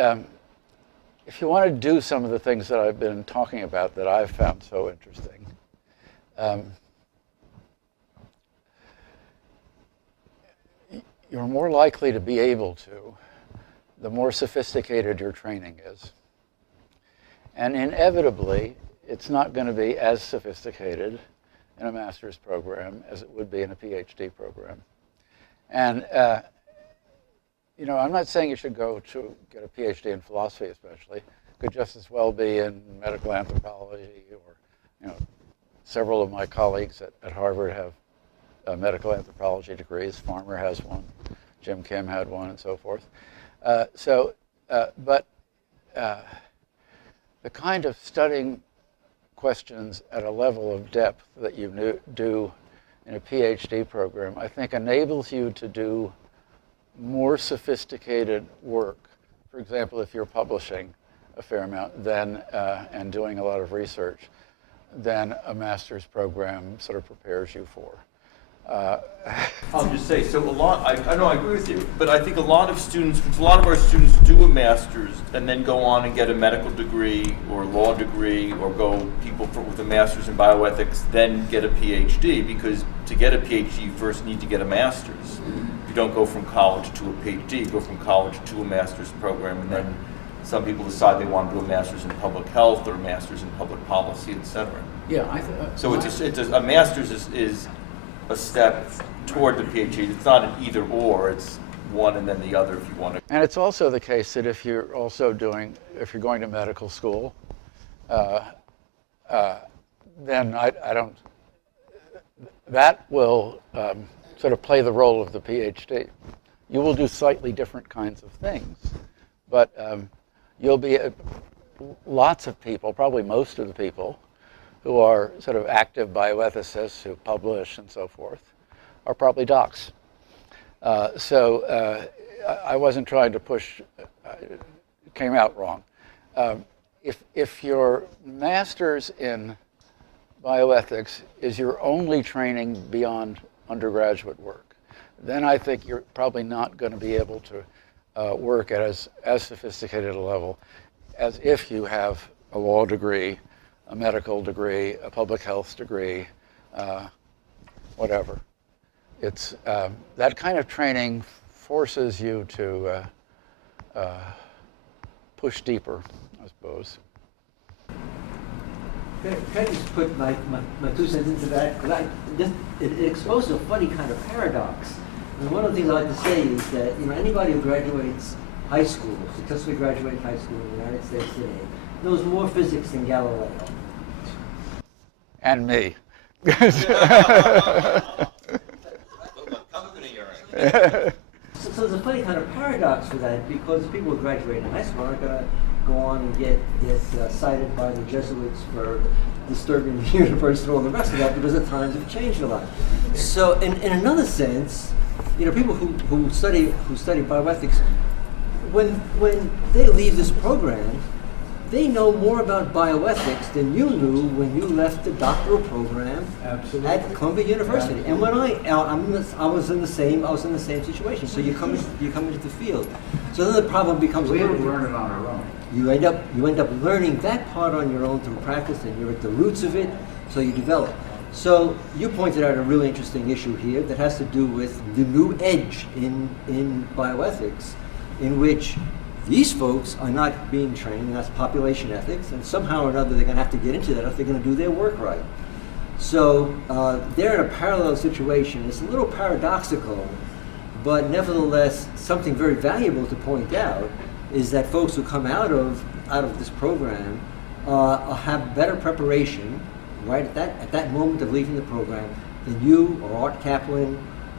if you want to do some of the things that I've been talking about that I've found so interesting, you're more likely to be able to the more sophisticated your training is. And inevitably, it's not going to be as sophisticated in a master's program as it would be in a PhD program. And I'm not saying you should go to get a PhD in philosophy especially. It could just as well be in medical anthropology, or several of my colleagues at Harvard have medical anthropology degrees. Farmer has one, Jim Kim had one, and so forth. But the kind of studying questions at a level of depth that you do in a PhD program, I think enables you to do more sophisticated work. For example, if you're publishing a fair amount and doing a lot of research, than a master's program sort of prepares you for. I'll just say, so I know I agree with you, but I think a lot of our students do a master's and then go on and get a medical degree or law degree, or with a master's in bioethics, then get a PhD, because to get a PhD, you first need to get a master's. You don't go from college to a PhD, you go from college to a master's program, and then some people decide they want to do a master's in public health or a master's in public policy, et cetera. Yeah, a master's is a step toward the PhD. It's not an either or, it's one and then the other if you want to. And it's also the case that if you're going to medical school, then that will sort of play the role of the PhD. You will do slightly different kinds of things, but you'll be lots of people, probably most of the people, who are sort of active bioethicists who publish and so forth, are probably docs. So I wasn't trying to push, it came out wrong. If your master's in bioethics is your only training beyond undergraduate work, then I think you're probably not going to be able to work at as sophisticated a level as if you have a law degree, a medical degree, a public health degree, whatever. It's that kind of training forces you to push deeper, I suppose. Can I just put my 2 cents into that? Because it exposes a funny kind of paradox. And one of the things I like to say is that anybody who graduates high school, successfully graduated high school in the United States today, knows more physics than Galileo. And me. So there's a funny kind of paradox for that, because people who graduate in high school aren't going to go on and get cited by the Jesuits for disturbing the universe and all the rest of that, because the times have changed a lot. So in another sense, people who study bioethics when they leave this program, they know more about bioethics than you knew when you left the doctoral program at Columbia University. And when I was in the same situation. So you come into the field. So then the problem becomes We didn't learn it on our own. you end up learning that part on your own through practice, and you're at the roots of it, so you develop. So you pointed out a really interesting issue here that has to do with the new edge in bioethics, in which these folks are not being trained, and that's population ethics, and somehow or another they're going to have to get into that if they're going to do their work right. So they're in a parallel situation. It's a little paradoxical, but nevertheless something very valuable to point out is that folks who come out of this program have better preparation right at that moment of leaving the program than you or Art Kaplan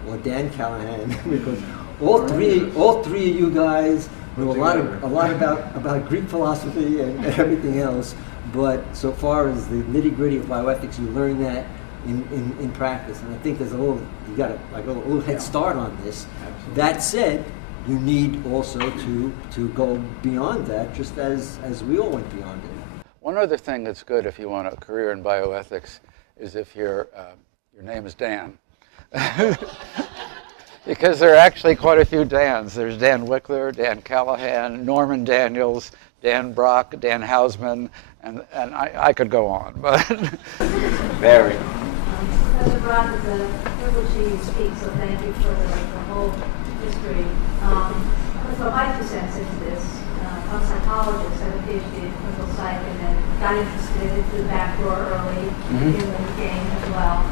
or Dan Callahan, because all three of you guys know a lot about Greek philosophy and everything else. But so far as the nitty-gritty of bioethics, you learn that in practice, and I think there's you got a little head start on this. Absolutely. That said, you need also to go beyond that, just as we all went beyond it. One other thing that's good if you want a career in bioethics is if your name is Dan. Because there are actually quite a few Dans. There's Dan Wickler, Dan Callahan, Norman Daniels, Dan Brock, Dan Hausman, and I could go on, but Very. Professor Brock, it's a privilege to you speak, so thank you for the whole history. So my 2 cents into this. I'm a psychologist, I have a PhD in clinical psych, and then got interested into the back door early in the game as well.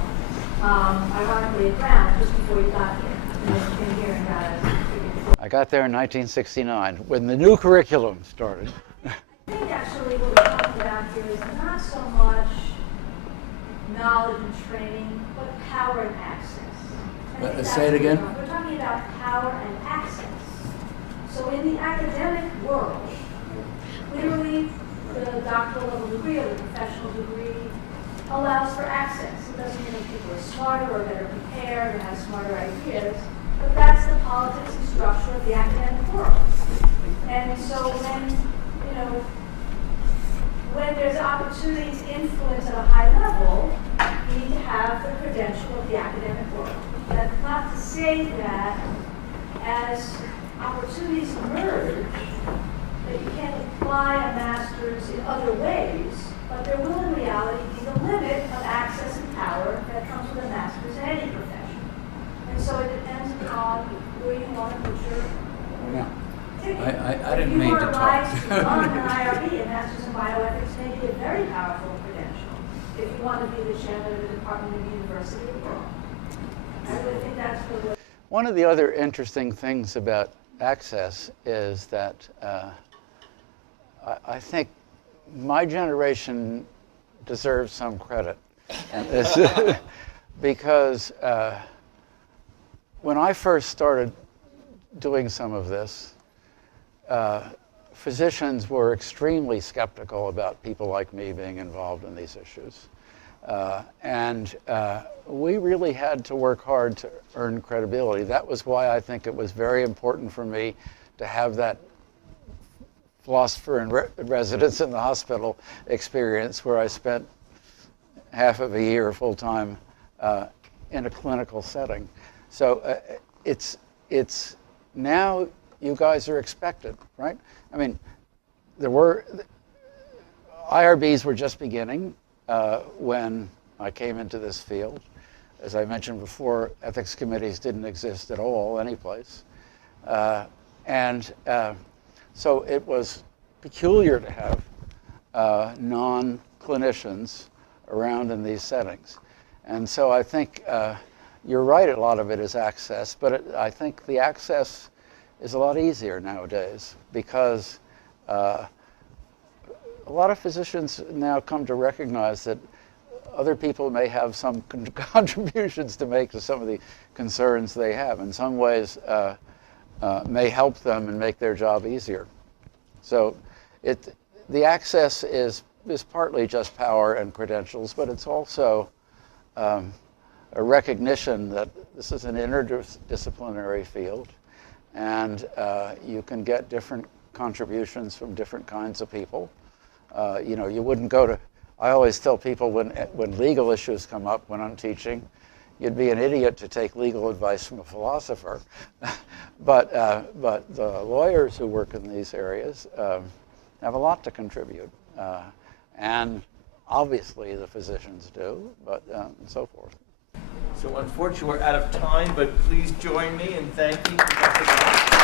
Ironically, at Brown, just before you got here. And then came here and got a I got there in 1969 when the new curriculum started. I think actually what we're talking about here is not so much knowledge and training, but power and access. I think Say it that's again. what we're talking about power and access. So in the academic world, clearly the doctoral level degree or the professional degree allows for access. It doesn't mean that people are smarter or better prepared or have smarter ideas, but that's the politics and structure of the academic world. And so when there's opportunities to influence at a high level, you need to have the credential of the academic world. That's not to say that as opportunities emerge, that you can't apply a master's in other ways, but there will in reality be the limit of access and power that comes with a master's in any profession. And so it depends upon where you want to put your ticket. I didn't mean to talk. If you want to run an IRB, a master's in bioethics, may be a very powerful credential if you want to be the chairman of the Department of University of Law. I really think that's the way. One of the other interesting things about access is that I think my generation deserves some credit. And this, because when I first started doing some of this, physicians were extremely skeptical about people like me being involved in these issues. And we really had to work hard to earn credibility. That was why I think it was very important for me to have that philosopher in residence in the hospital experience where I spent half of a year full-time in a clinical setting. So it's now you guys are expected, right? I mean, IRBs were just beginning when I came into this field. As I mentioned before, ethics committees didn't exist at all, anyplace. So it was peculiar to have non-clinicians around in these settings. And so I think you're right, a lot of it is access, but I think the access is a lot easier nowadays because a lot of physicians now come to recognize that other people may have some contributions to make to some of the concerns they have. In some ways, may help them and make their job easier. So the access is partly just power and credentials, but it's also a recognition that this is an interdisciplinary field, and you can get different contributions from different kinds of people. You know, you wouldn't go to, I always tell people when legal issues come up when I'm teaching, you'd be an idiot to take legal advice from a philosopher. but the lawyers who work in these areas have a lot to contribute. And obviously the physicians do, but and so forth. So unfortunately, we're out of time, but please join me in thanking Professor Brown.